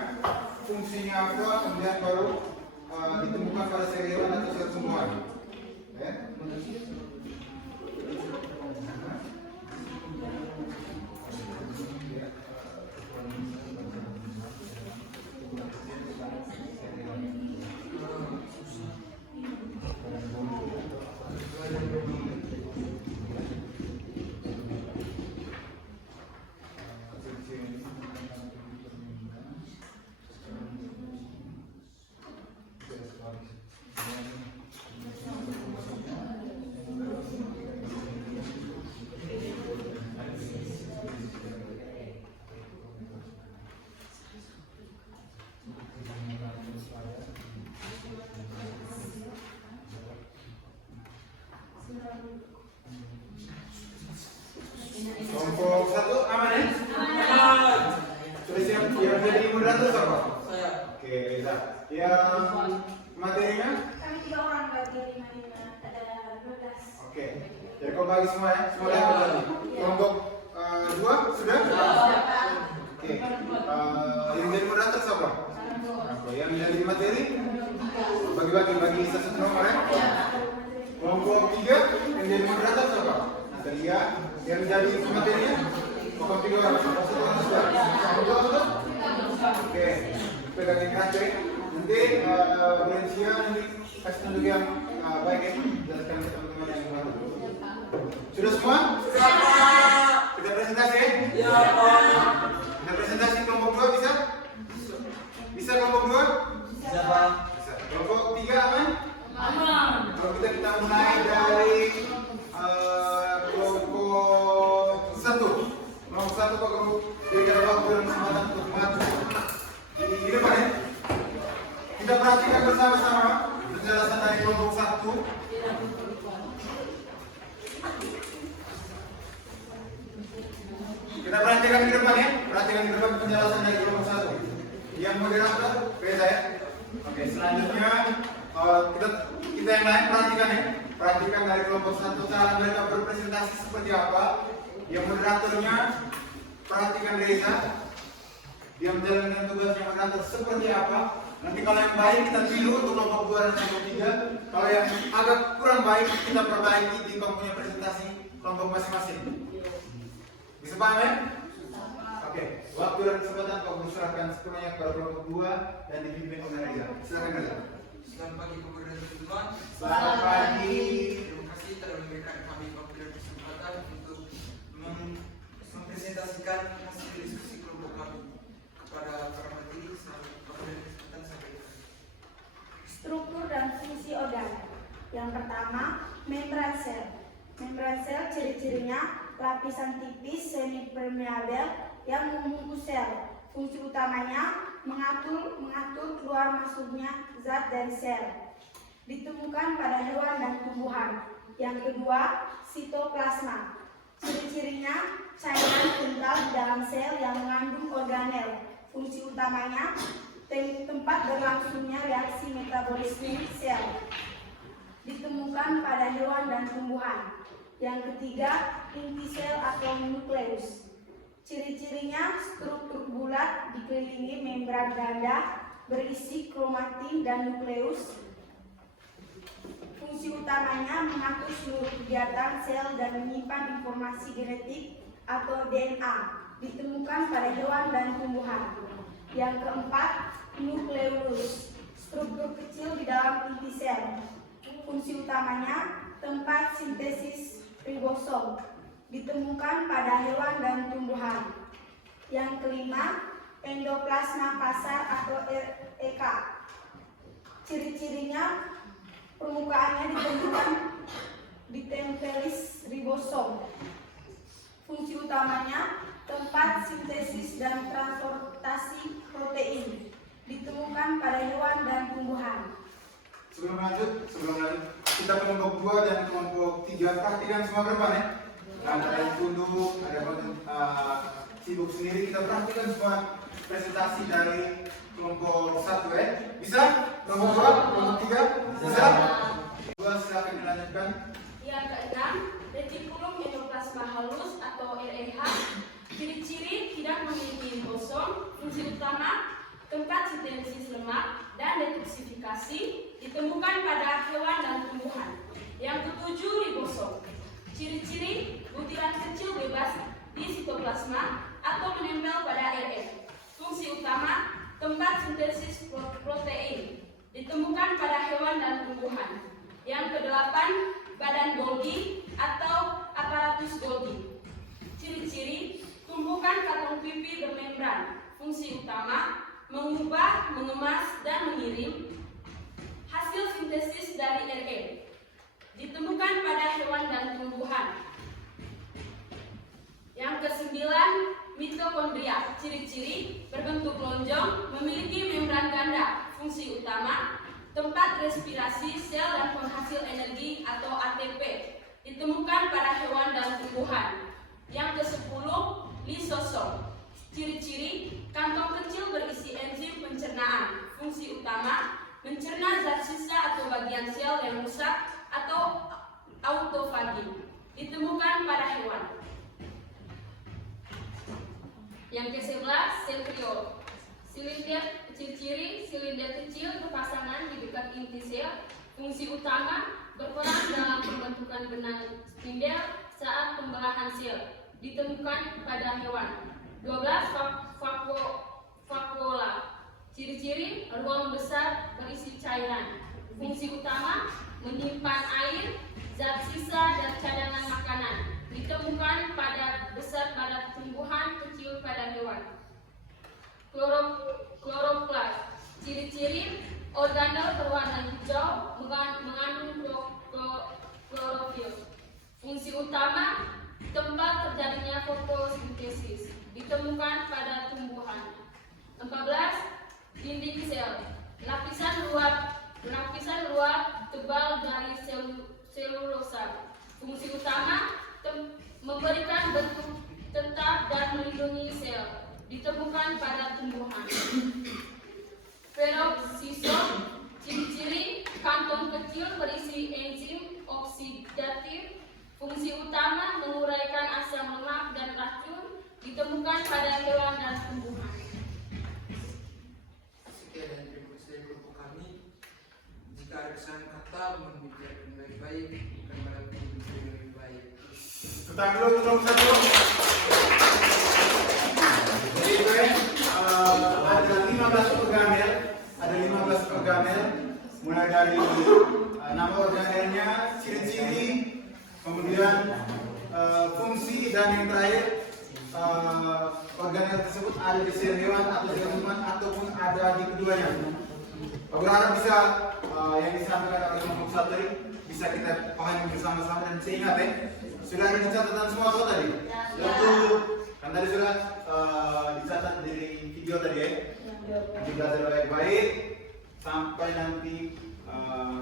fungsinya apa, kemudian baru ditemukan pada sel hewan atau sel tumbuhan. Ya. Kelompok 1 aman ya? Aman. Sudah siap? Yang jadi moderator siapa? Saya. Oke, bisa. Yang materinya? Kami 3 orang bagi 5 ada 12. Oke. Jadi kau bagi semua ya? Semua yang tadi. Kelompok 2 sudah? Oke. Yang jadi moderator siapa? Oke. Yang jadi materi? Bagi satu nomor ya? Kelompok 3 yang jadi moderator siapa? Natalia. Yang jadi materinya? Kelompok 3 orang. Satu orang sudah. Betul? Oke. Pegangin kaca. Nanti Valencia nanti kasih tunjuk yang baik ya. Jelaskan ke teman-teman yang baru. Sudah semua? Kita presentasi ya? Ya, Pak. Kita presentasi kelompok 2 bisa? Bisa kelompok 2? Bisa, Pak. Bisa. Kelompok 3 aman? Aman. Kalau kita mulai dari kelompok 1. Kelompok 1 kok kamu berikan waktu dan kesempatan untuk maju di depan ya? Kita perhatikan bersama-sama penjelasan dari kelompok 1. Kita perhatikan di depan ya, perhatikan di depan penjelasan dari kelompok 1. Yang moderator beda ya. Oke, selanjutnya kita yang lain perhatikan ya. Perhatikan dari kelompok 1 cara mereka berpresentasi seperti apa. Yang moderatornya perhatikan Reza. Dia menjalankan tugasnya moderator seperti apa. Nanti kalau yang baik kita pilih untuk kelompok 2 dan kelompok 3. Kalau yang agak kurang baik kita perbaiki di punya presentasi kelompok masing-masing. Bisa paham ya? Oke, waktu dan kesempatan kau serahkan sepenuhnya kepada kelompok 2 dan dipimpin oleh Reza. Silakan Reza. Selamat pagi, Bapak dan teman-teman. Selamat pagi. Terima kasih telah memberikan kami waktu dan kesempatan untuk mempresentasikan hasil diskusi kelompok kami kepada para materi. Selamat waktu dan kesempatan sampai. Struktur dan fungsi organ. Yang pertama, membran sel. Membran sel ciri-cirinya lapisan tipis semi permeabel yang membungkus sel. Fungsi utamanya mengatur keluar masuknya zat dari sel. Ditemukan pada hewan dan tumbuhan. Yang kedua, sitoplasma. Ciri-cirinya cairan kental di dalam sel yang mengandung organel. Fungsi utamanya tempat berlangsungnya reaksi metabolisme sel. Ditemukan pada hewan dan tumbuhan. Yang ketiga, inti sel atau nukleus. Ciri-cirinya struktur bulat dikelilingi membran ganda berisi kromatin dan nukleus. Fungsi utamanya mengatur seluruh kegiatan sel dan menyimpan informasi genetik atau DNA. Ditemukan pada hewan dan tumbuhan. Yang keempat, nukleus. Struktur kecil di dalam inti sel. Fungsi utamanya tempat sintesis ribosom. Ditemukan pada hewan dan tumbuhan. Yang kelima, endoplasma pasar atau EK. Ciri-cirinya permukaannya ditemukan ditempelis ribosom. Fungsi utamanya tempat sintesis dan transportasi protein. Ditemukan pada hewan dan tumbuhan. Sebelum lanjut, kita kelompok 2 dan kelompok 3 perhatikan semua berapa ya? Ada yang tunduk, ada yang sibuk sendiri. Kita perhatikan semua presentasi dari kelompok 1 ya. Bisa? Kelompok 2, kelompok 3? Bisa? 2 silakan dilanjutkan. Yang keenam, retikulum endoplasma halus atau REH. Ciri-ciri tidak memiliki ribosom. Fungsi utama tempat sintesis lemak dan detoksifikasi. Ditemukan pada hewan dan tumbuhan. Yang ketujuh, ribosom. Ciri-ciri butiran kecil bebas di sitoplasma atau menempel pada RF. Fungsi utama tempat sintesis protein. Ditemukan pada hewan dan tumbuhan. Yang kedelapan, badan Golgi atau aparatus Golgi. Ciri-ciri tumpukan kantong pipi bermembran. Fungsi utama mengubah, mengemas, dan mengirim hasil sintesis dari RN. Ditemukan pada hewan dan tumbuhan. Yang kesembilan, mitokondria. Ciri-ciri berbentuk lonjong, memiliki membran ganda. Fungsi utama tempat respirasi sel dan penghasil energi atau ATP. Ditemukan pada hewan dan tumbuhan. Yang kesepuluh, lisosom. Ciri-ciri kantong kecil berisi enzim pencernaan. Fungsi utama mencerna zat sisa atau bagian sel yang rusak atau autofagi. Ditemukan pada hewan. Yang ke-11, sentriol. Silinder. Ciri-ciri silinder kecil berpasangan di dekat inti sel. Fungsi utama berperan dalam pembentukan benang spindel saat pembelahan sel. Ditemukan pada hewan. 12, vakuola. Ciri-ciri ruang besar berisi cairan. Fungsi utama menyimpan air, zat sisa, dan cadangan makanan. Ditemukan pada besar pada tumbuhan, kecil pada hewan. Kloroplas. Ciri-ciri organel berwarna hijau mengandung klorofil. Fungsi utama tempat terjadinya fotosintesis. Ditemukan pada tumbuhan. 14, dinding sel. Lapisan luar tebal dari selulosa. Fungsi utama memberikan bentuk tetap dan melindungi sel. Ditemukan pada tumbuhan. Peroksisom. Ciri-ciri kantong kecil berisi enzim oksidatif. Fungsi utama menguraikan asam lemak dan racun. Ditemukan pada hewan dan tumbuhan. Sekian yang dari kelompok kami. Jika ada kesalahan kata, mohon dibiarkan baik-baik, bukan berarti dibiarkan lebih baik. Tetap dulu kelompok 1. Jadi itu ya, ada 15 organel. Ada 15 organel. Mulai dari nama organelnya, ciri-ciri, kemudian fungsi, dan yang terakhir organel tersebut ada di sel hewan atau sel human ataupun ada di keduanya. Aku berharap bisa yang disampaikan oleh kelompok 1 tadi bisa kita pahami bersama-sama dan saya ingat ya, sudah ada catatan semua atau tadi? Satu, Kan tadi sudah dicatat di video tadi ya. Nanti belajar baik-baik sampai nanti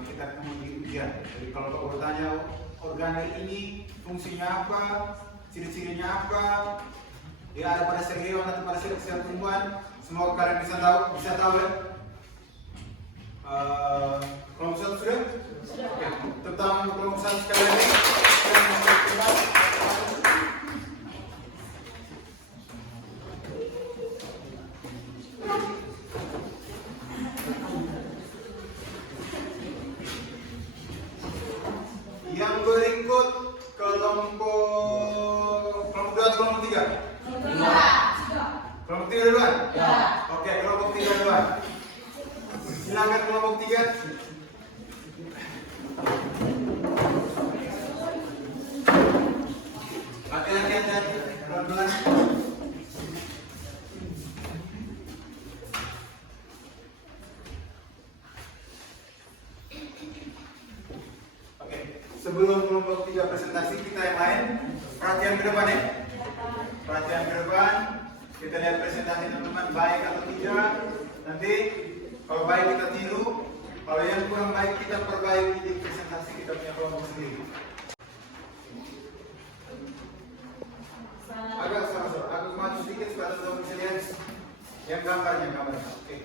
kita ketemu di ujian. Jadi kalau Pak bertanya organel ini fungsinya apa, ciri-cirinya apa, dia ada pada sel hewan atau pada sel tumbuhan, semoga kalian bisa tahu ya. Kelompok satu sudah? Oke. Tentang kelompok satu sekali lagi. Yang berikut kelompok 2 atau kelompok 3? Kelompok 3 duluan? Ya. Oke, kelompok 3 duluan. Silakan kelompok 3. Laki-laki dan pelan-pelan. Oke, sebelum kelompok 3 presentasi kita yang lain, perhatian ke depan ya. Perhatian ke depan, kita lihat presentasi teman-teman baik atau tidak. Nanti kalau baik kita tiru, kalau yang kurang baik kita perbaiki di presentasi kita punya kelompok sendiri. Agak maju sedikit supaya teman-teman bisa lihat yang gambarnya. Oke.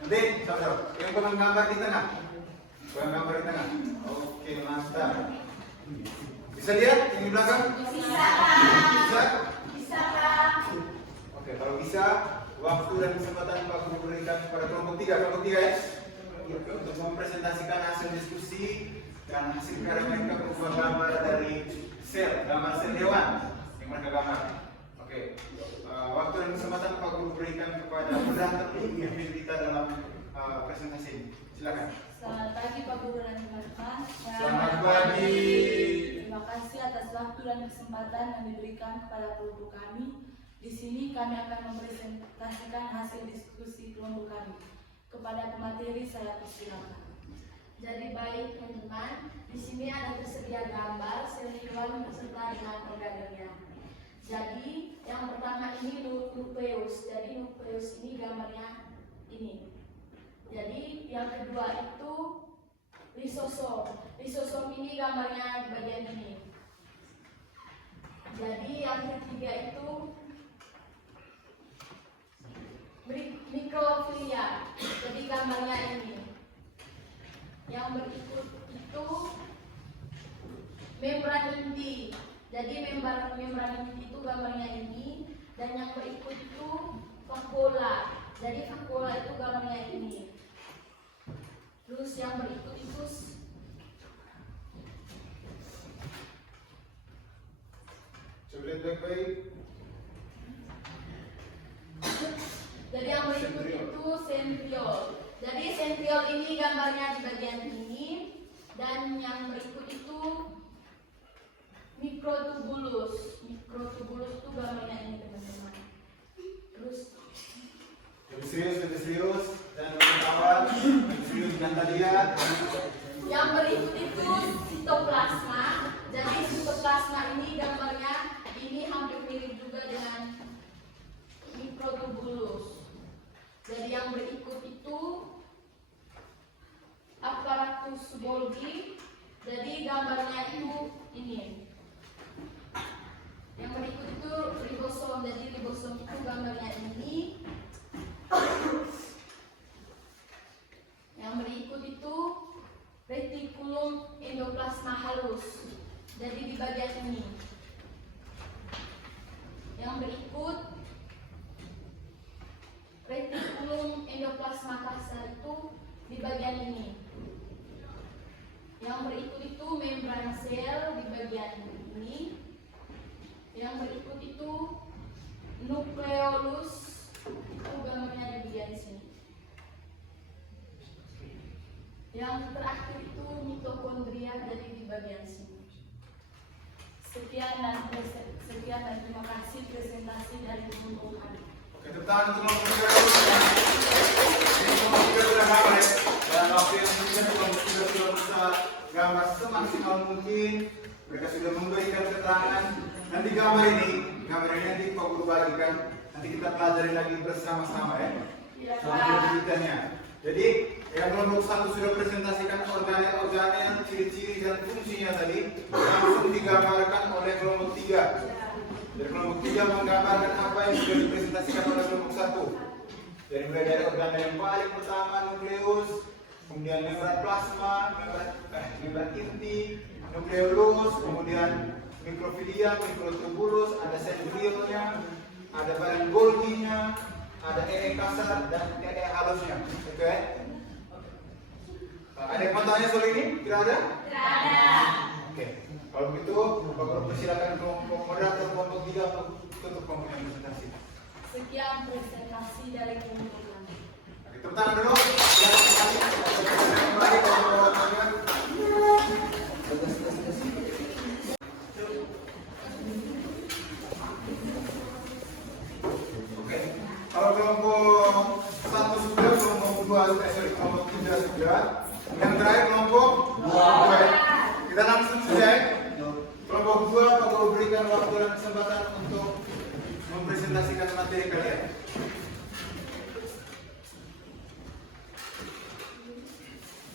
Nanti saudara, yang pegang gambar di tengah. Pegang gambar di tengah. Oke, mantap. Bisa lihat yang di belakang? Bisa. Bisa, Pak. Oke, kalau bisa, waktu dan kesempatan Pak Guru berikan kepada kelompok 3 ya. Untuk mempresentasikan hasil diskusi dan hasil karya mereka berupa gambar dari gambar sel hewan yang mereka gambar. Oke, waktu dan kesempatan Pak Guru berikan kepada moderator yang kita dalam presentasi ini. Silakan. Selamat pagi Pak Guru dan teman-teman. Selamat pagi. Terima kasih atas waktu dan kesempatan yang diberikan kepada kelompok kami. Di sini kami akan mempresentasikan hasil diskusi kelompok kami. Kepada pemateri saya persilakan. Jadi baik teman-teman, di sini ada tersedia gambar sel hewan beserta dengan organelnya. Jadi yang pertama ini nukleus. Jadi nukleus ini gambarnya ini. Jadi yang kedua itu lisosom. Lisosom ini gambarnya di bagian ini. Jadi yang ketiga itu mikrofilia. Jadi gambarnya ini. Yang berikut itu membran inti. Jadi membran inti itu gambarnya ini. Dan yang berikut itu vakuola. Jadi vakuola itu gambarnya ini. Terus yang berikut itu Coba lihat baik-baik. jadi yang berikut itu sentriol. Jadi sentriol ini gambarnya di bagian ini. Dan yang berikut itu mikrotubulus. Mikrotubulus itu gambarnya ini teman-teman. Terus Lebih serius dan kawan, lebih serius dan tadi ya. yang berikut itu sitoplasma. Jadi sitoplasma ini gambarnya ini hampir mirip juga dengan mikrotubulus. Jadi yang berikut itu aparatus Golgi. Jadi gambarnya itu ini. Yang berikut itu ribosom. Jadi ribosom itu gambarnya ini. Yang berikut itu retikulum endoplasma halus. Jadi di bagian ini. Yang berikut retikulum endoplasma kasar itu di bagian ini. Yang berikut itu membran sel di bagian ini. Yang berikut itu nukleolus. Itu gambarnya di bagian sini. Yang terakhir itu mitokondria, jadi di bagian sini. Sekian dan terima kasih presentasi dari kelompok kami. Oke, tepuk tangan untuk kelompok 3 dulu. Ini kelompok 3 sudah gambar ya. Dan waktu yang mungkin kelompok 3 sudah bisa gambar semaksimal mungkin. Mereka sudah memberikan keterangan. Nanti gambar ini nanti Pak Guru bagikan. Nanti kita pelajari lagi bersama-sama ya. Soal jadi yang kelompok 1 sudah presentasikan organ-organ, ciri-ciri dan fungsinya tadi langsung digambarkan oleh kelompok 3. Dari kelompok 3 menggambarkan apa yang sudah dipresentasikan oleh kelompok 1. Jadi mulai dari organ yang paling pertama nukleus, kemudian membran plasma, membran inti, nukleolus, kemudian mikrofilia, mikrotubulus, ada sel glialnya, ada badan Golgi-nya, ada kasar dan halusnya. Oke? Ada yang mau tanya soal ini? Tidak ada? Tidak ada. Oke. Kalau begitu, Bapak persilakan kelompok moderator kelompok 3 untuk tutup kelompok yang presentasi. Sekian presentasi dari kelompok kami. Oke, tepuk tangan dulu. Kembali kelompok kalian. Oke. Kalau kelompok 1 sudah, kelompok 2, kelompok 3 sudah. Yang terakhir kelompok 2. Kita langsung saja. Kelompok 2, Pak Guru berikan waktu dan kesempatan untuk mempresentasikan materi kalian.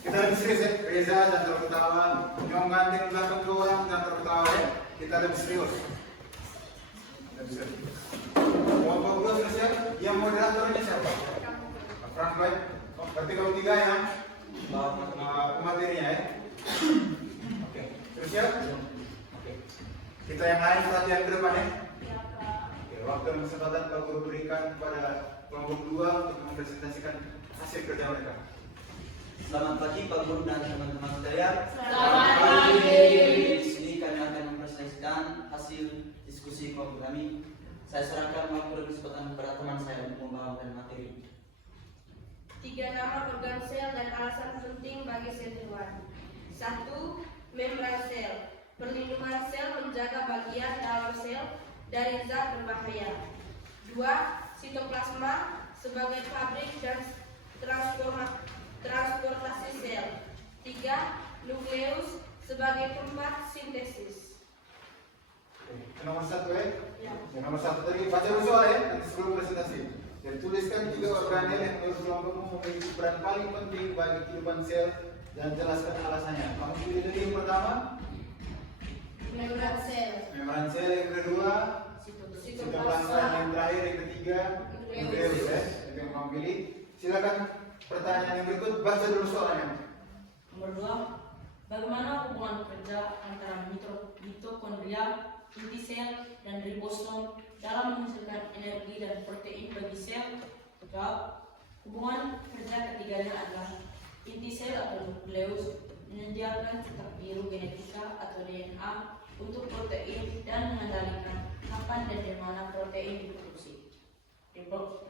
Kita lebih serius ya, Reza jangan terketawa, yang ganteng belakang 2 orang jangan terketawa ya. Kita lebih serius. Lebih serius. Kelompok 2 sudah siap? Yang moderatornya siapa? Frank baik. Berarti kalau 3 yang materinya ya. Oke, sudah siap? Oke. Kita yang lain perhatian ke depan ya. Oke, waktu dan kesempatan Pak Guru berikan kepada kelompok 2 untuk mempresentasikan hasil kerja mereka. Selamat pagi Pak Guru dan teman-teman sekalian. Selamat pagi. Di sini kami akan mempresentasikan hasil diskusi kelompok kami. Saya serahkan waktu dan kesempatan kepada teman saya untuk membawakan materi. 3 nama organ sel dan alasan penting bagi sel hewan. 1. Membran sel. Perlindungan sel menjaga bagian dalam sel dari zat berbahaya. 2. Sitoplasma sebagai pabrik dan transportasi sel. 3. Nukleus sebagai tempat sintesis. Yang nomor 1 ya? Yang nomor 1 tadi baca dulu soal ya, nanti sebelum presentasi. Dan tuliskan juga organel yang menurut kelompokmu memiliki peran paling penting bagi kehidupan sel dan jelaskan alasannya. Kamu pilih dari yang pertama? Membran sel. Membran sel, yang kedua sitoplasma, yang terakhir yang ketiga nukleus ya. Itu yang kamu pilih. Silakan pertanyaan yang berikut, baca dulu soalnya. Nomor 2, bagaimana hubungan kerja antara mitokondria, inti sel, dan ribosom dalam menghasilkan energi dan protein bagi sel? Jawab. Hubungan kerja ketiganya adalah inti sel atau nukleus menyediakan cetak biru genetika atau DNA untuk protein dan mengendalikan kapan dan di mana protein diproduksi.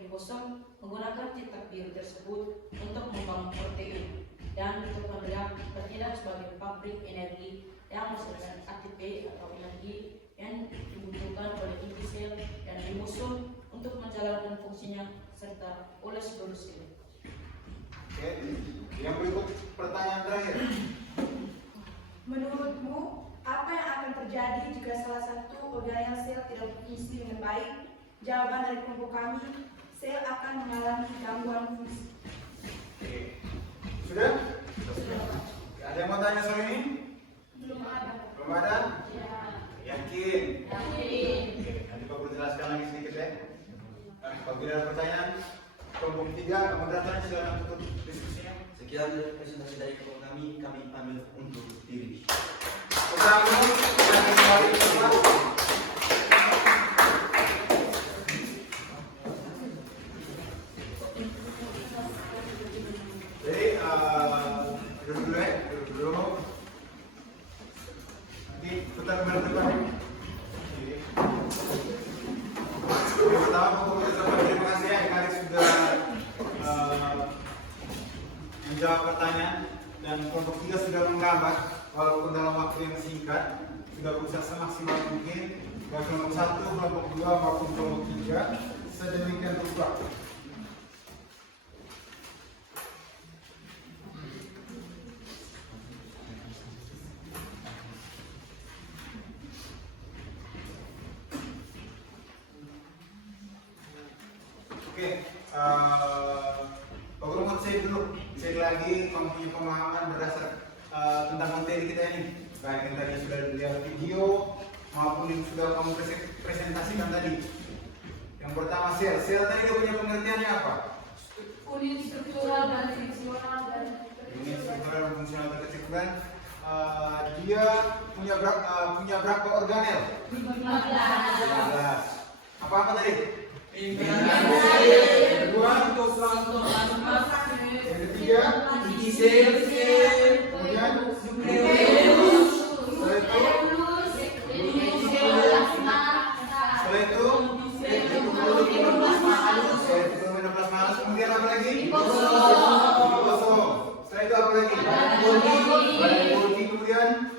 Ribosom menggunakan cetak biru tersebut untuk membangun protein, dan mitokondria bertindak sebagai pabrik energi yang menghasilkan ATP atau energi yang dibutuhkan oleh inti sel dan ribosom untuk menjalankan fungsinya serta oleh seluruh sel. Oke, yang berikut pertanyaan terakhir. Menurutmu, apa yang akan terjadi jika salah satu organel sel tidak berfungsi dengan baik? Jawaban dari kelompok kami, sel akan mengalami gangguan fungsi. Oke. Sudah? Ada yang mau tanya soal ini? Belum ada. Belum ada? Ya. Yakin? Yakin. Oke, nanti Pak Guru jelaskan lagi sedikit ya. Apabila ada pertanyaan, kelompok 3, moderatornya silakan tutup diskusinya. Sekian dari presentasi dari kelompok kami pamit untuk diri. Pertama, kita kembali ke tempat. Jadi, duduk dulu ya, duduk dulu. Nanti putar kembali ke depan. Pertama, Pak Guru ucapkan terima kasih ya, Kak Aris sudah menjawab pertanyaan, dan kelompok 3 sudah menggambar walaupun dalam waktu yang singkat, sudah berusaha semaksimal mungkin baik kelompok 1, kelompok 2 maupun kelompok 3 sedemikian rupa. Oke, Pak Guru mau cek dulu, cek lagi kamu punya pemahaman berdasar tentang materi kita ini. Baik yang tadi sudah dilihat video maupun yang sudah kamu presentasikan tadi. Yang pertama sel tadi dia punya pengertiannya apa? Unit struktural dan fungsional dan Unit struktural dan fungsional terkecikuran. Dia punya berapa organel? 15. 15. Apa tadi? Yang kedua, Yang ketiga, sel, kemudian Nukleus, setelah itu plasma halus, kemudian apa lagi? Ribosom. Setelah itu apa lagi? Badan Golgi, kemudian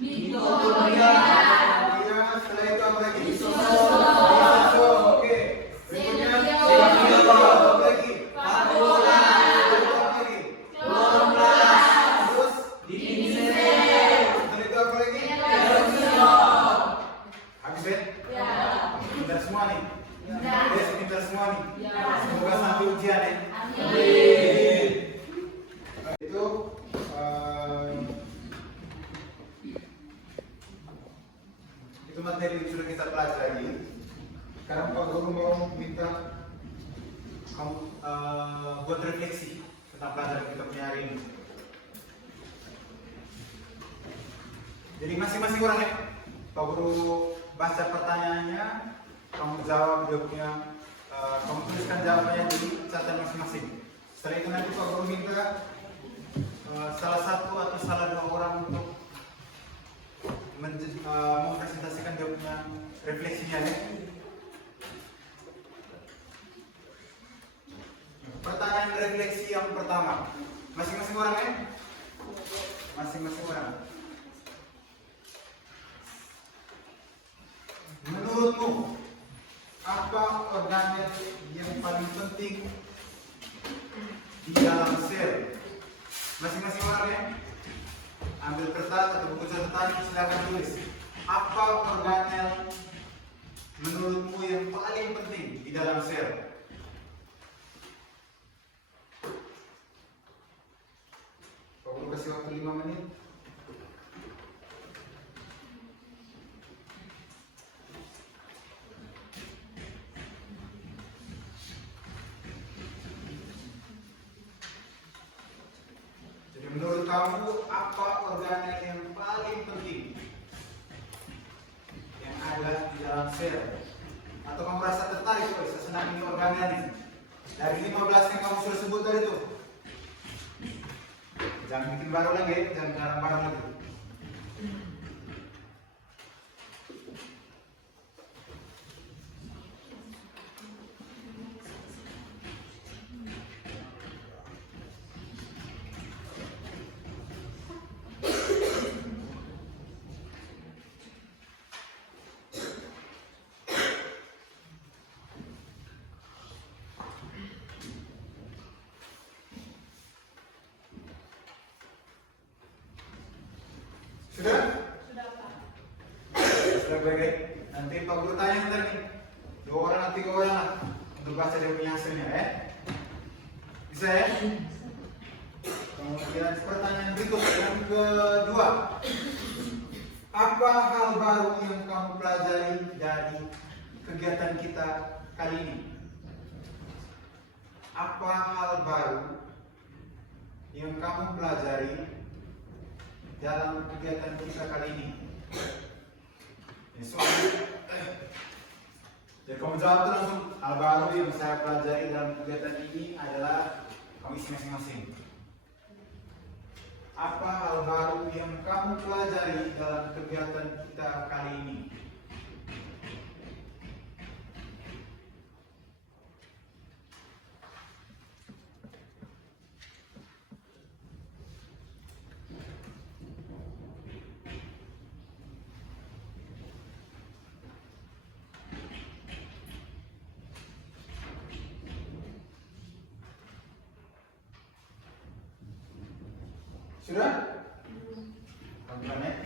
mitokondria. Setelah itu apa lagi? Lisosom. Oke. Berikutnya apa lagi? Terus setelah itu apa lagi? Habis ya? Pintar semua nih. Yes, pintar semua nih. Semoga sampai ujian ya. Amin. Itu materi yang sudah kita pelajari. Sekarang Pak Guru mau minta kamu buat refleksi tentang pelajaran kita punya hari ini. Jadi masing-masing orang ya, Pak Guru baca pertanyaannya, kamu jawab dia punya, kamu tuliskan jawabannya di catatan masing-masing. Setelah itu nanti Pak Guru minta salah satu atau salah dua orang untuk mempresentasikan dia punya refleksinya ya. Pertanyaan refleksi yang pertama, masing-masing orang ya, masing-masing orang. Menurutmu apa organel yang paling penting di dalam sel? Masing-masing orang ya, ambil kertas atau buku catatan, silakan tulis. Apa organel menurutmu yang paling penting di dalam sel? Aku kasih waktu 5 menit. Jadi menurut kamu apa organel yang paling penting yang ada di dalam sel? Atau kamu merasa tertarik, saya senang ini organel ini? Dari 15 yang kamu sudah sebut tadi itu. Jangan bikin baru lagi, jangan garang baru lagi. Sudah? Sudah, Pak. Sudah baik. Nanti Pak Guru tanya ntar nih. 2 orang atau 3 orang lah untuk baca dia punya hasilnya ya. Bisa ya? Kemudian pertanyaan berikut yang kedua. Apa hal baru yang kamu pelajari dari kegiatan kita kali ini? Apa hal baru yang kamu pelajari dalam kegiatan kita kali ini? Jadi kamu jawab tuh langsung. Hal baru yang saya pelajari dalam kegiatan ini adalah, kamu isi masing-masing. Apa hal baru yang kamu pelajari dalam kegiatan kita kali ini? Sudah? Teman-teman ya.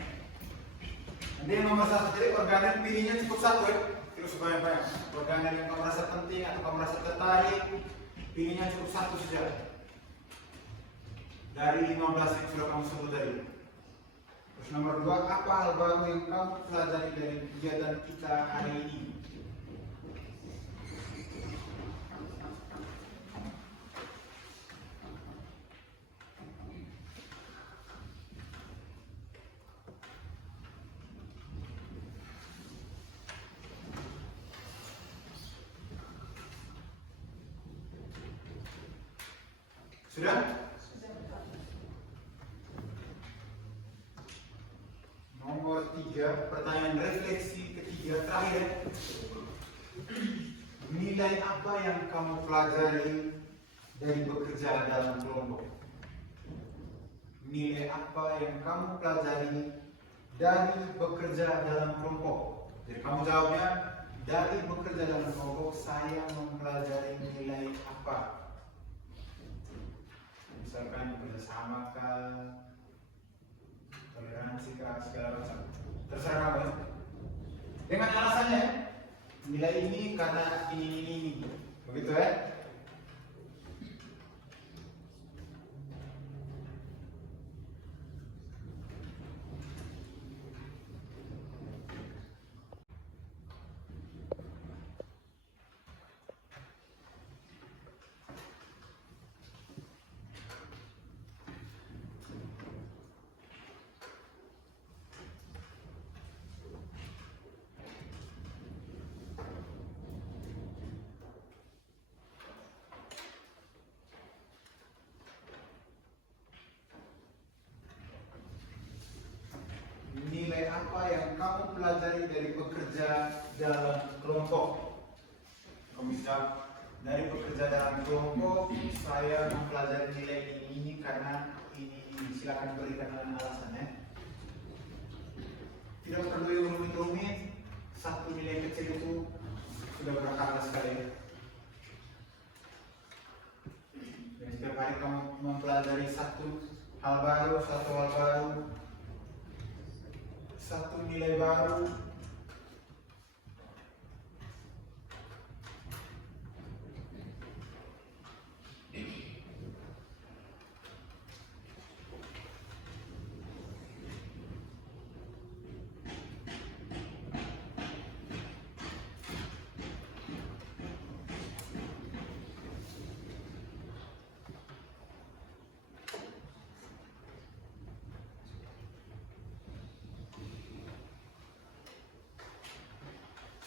Dia nomor satu, jadi organel pilihnya cukup satu ya. Terus banyak-banyak. Organel yang kamu merasa penting atau kamu merasa tertarik, pilihnya cukup satu saja. Dari 15 yang sudah kamu sebut tadi. Terus nomor 2, apa hal baru yang kamu pelajari dari kegiatan kita hari ini? Sudah? Nomor 3, pertanyaan refleksi ketiga terakhir. Nilai apa yang kamu pelajari dari bekerja dalam kelompok? Nilai apa yang kamu pelajari dari bekerja dalam kelompok? Jadi kamu jawabnya, dari bekerja dalam kelompok saya mempelajari nilai apa? Misalkan bekerjasama kah, toleransi kah, segala macam. Terserah kamu ya. Dengan alasannya, nilai ini karena ini. Begitu ya? Nilai apa yang kamu pelajari dari bekerja dalam kelompok? Kamu bisa dari bekerja dalam kelompok, saya mempelajari nilai ini karena ini. Silakan berikan dengan alasannya. Tidak perlu yang rumit-rumit. Satu nilai kecil itu sudah berharga sekali. Dan setiap hari kamu mempelajari satu hal baru, satu nilai baru.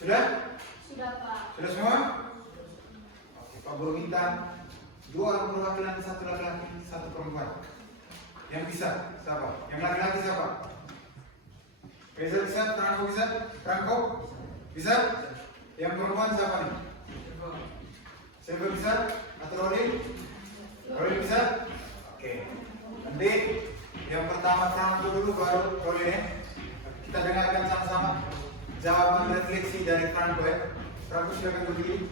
Sudah? Sudah, Pak. Sudah semua? Oke, Pak Guru minta 2 orang perwakilan, 1 laki-laki, 1 perempuan. Yang bisa, siapa? Yang laki-laki siapa? Reza bisa? Franco bisa? Franco? Bisa? Yang perempuan siapa nih? Silva bisa? Atau Rodi? Rodi bisa? Oke. Nanti yang pertama Franco dulu, baru Rodi ya. Kita dengarkan sama-sama jawaban refleksi dari Franco ya. Franco silakan berdiri.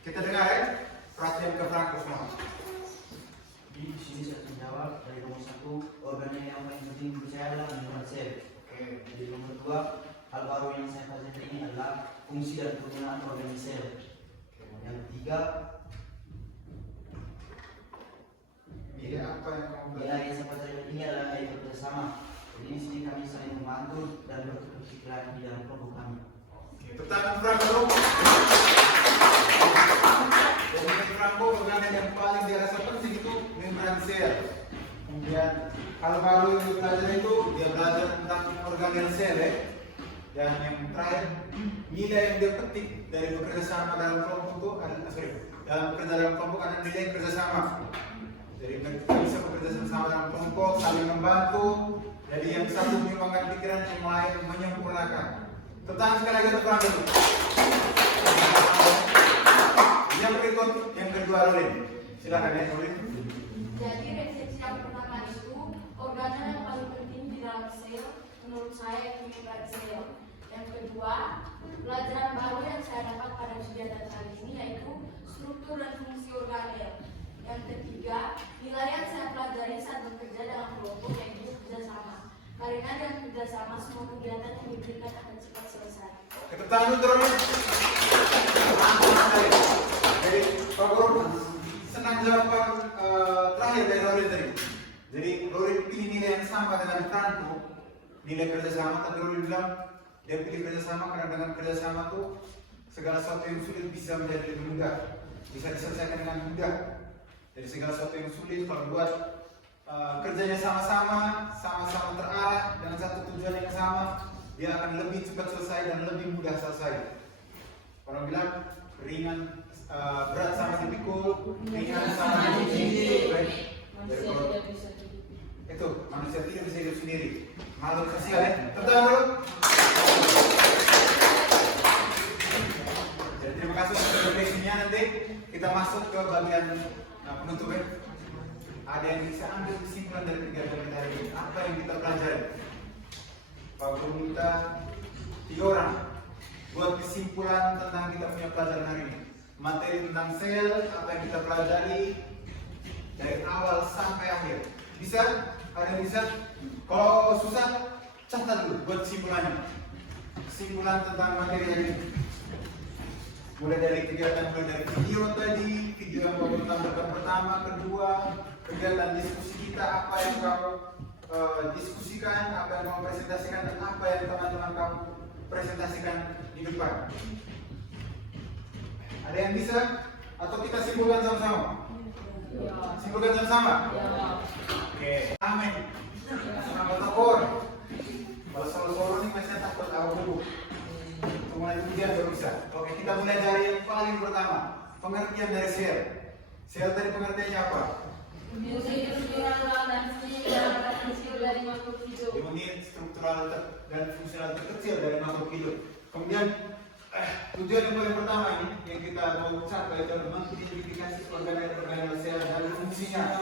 Kita dengar ya. Perhatian ke Franco semua. Di sini saya menjawab dari nomor 1, organel yang paling penting bagi saya adalah lingkungan sel. Oke. Jadi nomor 2, hal baru yang saya pelajari ini adalah fungsi dan penggunaan organel sel. Yang ketiga, Nilai apa yang kamu nilai belajar? yang saya pelajari ini adalah air bersama. Jadi di sini kami saling membantu dan bertukar pikiran di dalam kelompok kami. Oke, tepuk tangan Franco. Jadi Franco organel yang paling dia rasa penting itu membran sel. Kemudian hal baru yang dia pelajari itu dia belajar tentang organel sel ya. Dan yang terakhir nilai yang dia petik dari bekerja sama dalam kelompok itu dalam bekerja dalam kelompok ada nilai kerjasama. Jadi kita bisa bekerja sama dalam kelompok, saling membantu. Jadi yang satu menyumbangkan pikiran, yang lain menyempurnakan. Tentang sekali lagi untuk Franco. Yang berikut, yang kedua Rolin. Silakan ya Rolin. Jadi refleksi yang pertama itu organel yang paling penting di dalam sel menurut saya itu membran sel. Yang kedua, pelajaran baru yang saya dapat pada kegiatan kali ini yaitu struktur dan fungsi organel. Yang ketiga, nilai yang saya pelajari saat bekerja dalam kelompok yaitu kerjasama. Karena dengan kerjasama semua kegiatan yang diberikan akan cepat selesai. Kita tahan dulu terus. Jadi Pak Guru senang jawaban terakhir dari Lorin tadi. Jadi Lorin pilih nilai yang sama dengan Franco, nilai kerjasama. Tadi Lorin bilang dia pilih kerjasama karena dengan kerjasama tuh segala sesuatu yang sulit bisa menjadi lebih mudah, bisa diselesaikan dengan mudah. Jadi segala sesuatu yang sulit kalau buat kerjanya sama-sama terarah dengan satu tujuan yang sama, dia akan lebih cepat selesai dan lebih mudah selesai. Orang bilang ringan, berat sama dipikul, ringan sama dicuci. Manusia tidak bisa hidup. Itu manusia tidak bisa hidup sendiri. Malu sosial ya. Tertawa dulu. Jadi terima kasih untuk refleksinya. Nanti kita masuk ke bagian penutup ya. Ada yang bisa ambil kesimpulan dari kegiatan hari ini. Apa yang kita pelajari? Pak Guru minta 3 orang buat kesimpulan tentang kita punya pelajaran hari ini. Materi tentang sel, apa yang kita pelajari dari awal sampai akhir. Bisa? Ada yang bisa? Kalau susah, catat dulu buat kesimpulannya. Kesimpulan tentang materi hari ini. Mulai dari kegiatan, mulai dari video tadi, video yang baru tampilkan pertama, kedua, kegiatan diskusi kita, apa yang kamu diskusikan, apa yang kamu presentasikan, dan apa yang teman-teman kamu presentasikan di depan. Ada yang bisa? Atau kita simpulkan sama-sama? Simpulkan sama-sama? Oke, amin. Selamat takut. Kalau solo-solo ini masih takut awal dulu. Mulai kemudian baru bisa. Oke, kita mulai dari yang paling pertama. Pengertian dari sel. Sel tadi pengertiannya apa? Unit struktural dan fungsional terkecil dari makhluk hidup. Unit struktural dan fungsional terkecil dari makhluk hidup. Kemudian tujuan yang paling pertama ini yang kita mau capai adalah mengidentifikasi organel sel dan fungsinya.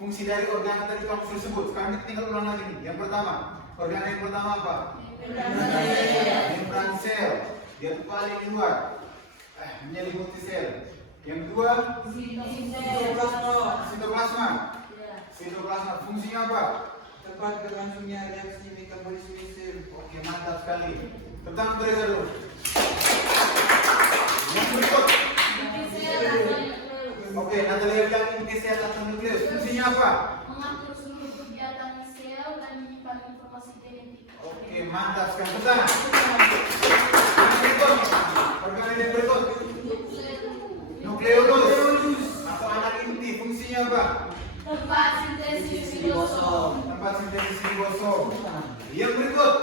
Fungsi dari organ tadi kamu sudah sebut. Sekarang kita tinggal ulang lagi nih. Yang pertama, organ yang pertama apa? Membran sel. Dia itu paling luar. Menyelimuti sel. Yang kedua, sitoplasma. Sitoplasma fungsinya apa? Tempat berlangsungnya reaksi metabolisme sel. Oke, mantap sekali. Tentang Teresa dulu. Yang berikut. Oke, Natalia bilang inti sel atau nukleus. Fungsinya apa? Mengatur seluruh kegiatan sel dan menyimpan informasi genetik. Oke, mantap sekali. Kesana. Yang berikut. Organ yang berikut. Nukleolus atau anak inti. Fungsinya apa? Tempat sintesis ribosom. Tempat sintesis ribosom. Yang berikut.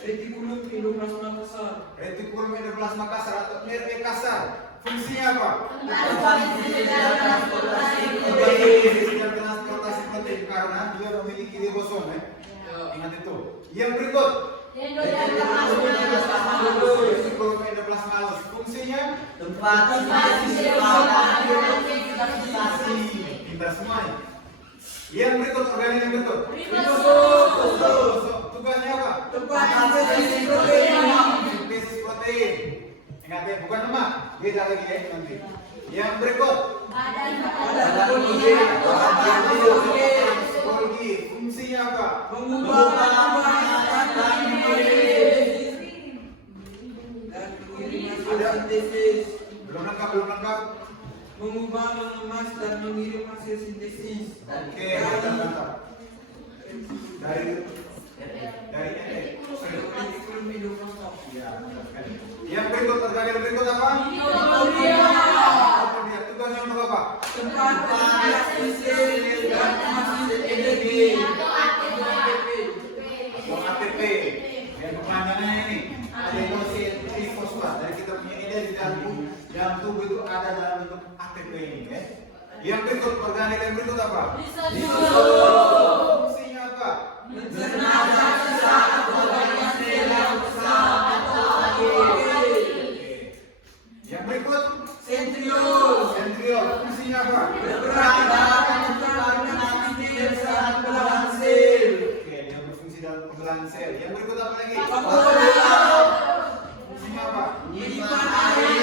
Retikulum endoplasma kasar. Retikulum endoplasma kasar atau RE kasar. Fungsinya apa? Transportasi protein karena dia memiliki ribosom ya. Ingat itu. Yang berikut. Retikulum endoplasma. Fungsinya Tempat pintar semuanya. Yang berikut organ yang berikut. Tugasnya apa? Sintesis protein. Ingat ya, bukan lemak. Beda lagi ya nanti. Yang berikut. Psikologi. Fungsinya apa? Mengubah sintesis. Belum lengkap. Mengubah, mengemas dan mengirim hasil sintesis. Oke, mantap. Dari Retikulum endoplasma. Ya, mantap sekali. Yang berikut organ berikut apa? Tugasnya untuk apa? Tempat reaksi sel dan hasil energi. Atau ATP. Yang kepanjangannya ini adenosine trifosfat. Dari kita punya energi dalam tubuh itu ada dalam bentuk ATP ini ya. Yang berikut organ yang berikut apa? Fungsinya apa? Mencerna zat sisa atau banyak sel yang besar atau Yang berikut sentriol. Fungsinya apa? Berperan dalam pembentukan sel saat pembelahan sel. Oke, dia berfungsi dalam pembelahan sel. Yang berikut apa lagi? Fakoreal. Fungsinya apa? Menyimpan air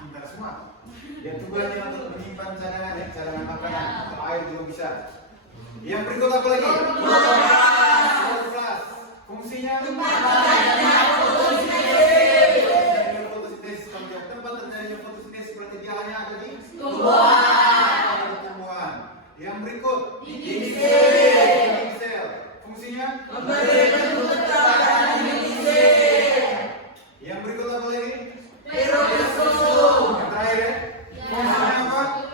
Pintar semua. Yang tugasnya untuk menyimpan cadangan makanan atau air juga bisa. Yang berikut apa lagi? Fotosintesis. Fungsinya fotosintesis. Tempat terjadinya fotosintesis berarti dia hanya ada di tumbuhan. Yang berikut dinding sel. Fungsinya memberikan kekebalan dinding sel. Yang berikut apa lagi? Peroxisome. Yang terakhir ya? Fungsinya apa?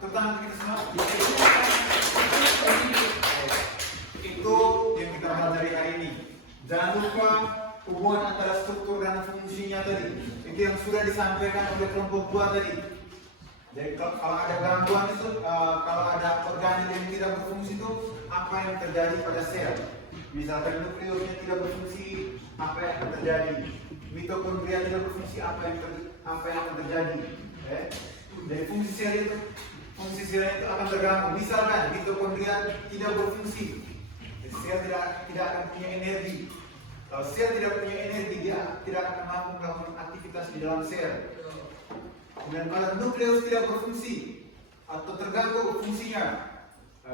Tentang kita semua. Itu yang kita pelajari hari ini. Jangan lupa hubungan antara struktur dan fungsinya tadi. Itu yang sudah disampaikan oleh kelompok 2 tadi. Jadi kalau ada gangguan itu, kalau ada organel yang tidak berfungsi itu, apa yang terjadi pada sel? Misalkan nukleusnya tidak berfungsi, apa yang akan terjadi? Mitokondria tidak berfungsi, apa yang akan terjadi? Jadi fungsi sel itu akan terganggu. Misalkan mitokondria tidak berfungsi, sel tidak akan punya energi. Kalau sel tidak punya energi, dia tidak akan mampu melakukan aktivitas di dalam sel. Dan kalau nukleus tidak berfungsi atau terganggu fungsinya,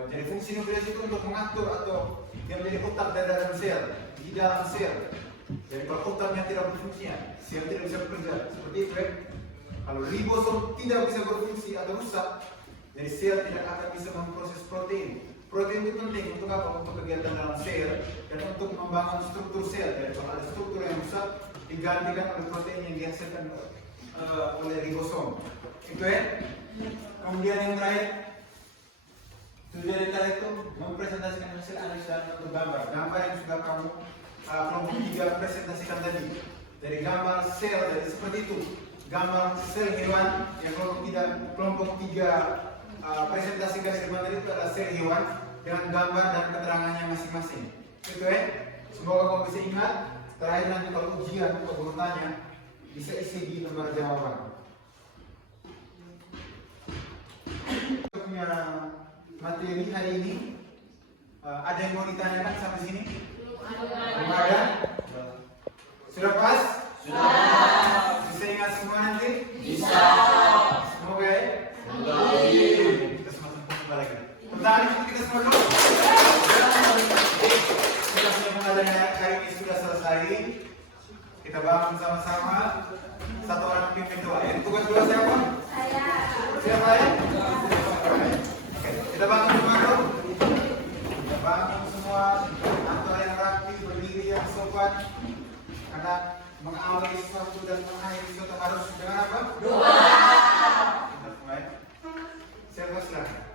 jadi fungsi nukleus itu untuk mengatur atau yang menjadi otak di dalam sel. Jadi kalau otaknya tidak berfungsi, sel tidak bisa bekerja. Seperti itu ya. Kalau ribosom tidak bisa berfungsi atau rusak, jadi sel tidak akan bisa memproses protein. Protein itu penting untuk apa? Untuk kegiatan dalam sel dan untuk membangun struktur sel. Jadi kalau ada struktur yang rusak, digantikan oleh protein yang dihasilkan oleh ribosom. Itu ya. Kemudian yang terakhir, tujuan terakhir itu mempresentasikan hasil analisis dalam bentuk gambar. Gambar yang sudah kamu kelompok 3 presentasikan tadi. Dari gambar sel, jadi seperti itu. Gambar sel hewan yang kelompok 3 presentasikan di materi itu adalah sel hewan dengan gambar dan keterangannya masing-masing. Itu ya. Semoga kamu bisa ingat. Terakhir nanti kalau ujian atau bertanya, bisa isi di lembar jawaban. Kita punya materi hari ini. Ada yang mau ditanyakan sampai sini? Belum ada? Sudah pas? Sudah. Bisa ingat semua nanti? Bisa. Semoga ya? Kita semua kembali lagi. Pertanyaan itu kita semua dulu. Kita punya pengajaran hari ini sudah selesai. Kita bangun sama-sama. Satu orang pimpin doa. Yang tugas dua siapa? Saya. Siapa ya? Oke. Kita bangun semua dulu. Kita bangun semua. Antara yang rapi, berdiri yang sopan. Karena mengawali sesuatu dan mengakhiri sesuatu harus dengan apa? Doa. Kita semua ya. Siapa silakan?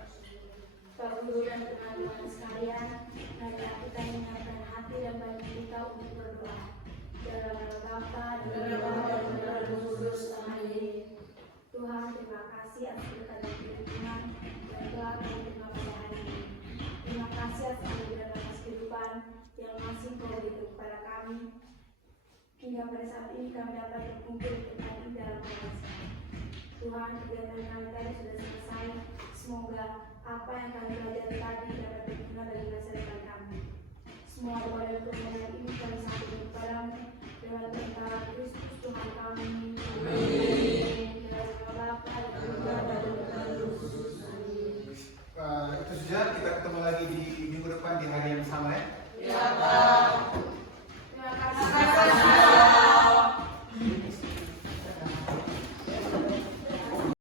Bapak Guru dan teman-teman sekalian, marilah kita menyiapkan hati dan batin kita untuk berdoa. Dalam nama Bapa dan Putra dan Roh Kudus. Amin. Tuhan, terima kasih atas berkat dan perlindungan yang telah Kau terima pada hari ini. Terima kasih atas anugerah dan kehidupan yang masih Kau berikan kepada kami. Hingga pada saat ini kami dapat berkumpul untuk hadir dalam pengajian. Tuhan, kegiatan kami tadi sudah selesai. Semoga apa yang kami pelajari tadi dapat berguna bagi masa depan kami. Semua doa dan permohonan ini kami sambungkan kepadamu dengan perintah Kristus Tuhan kami. Amin. Dalam nama Bapa dan Putra dan Roh Kudus. Itu saja. Kita ketemu lagi di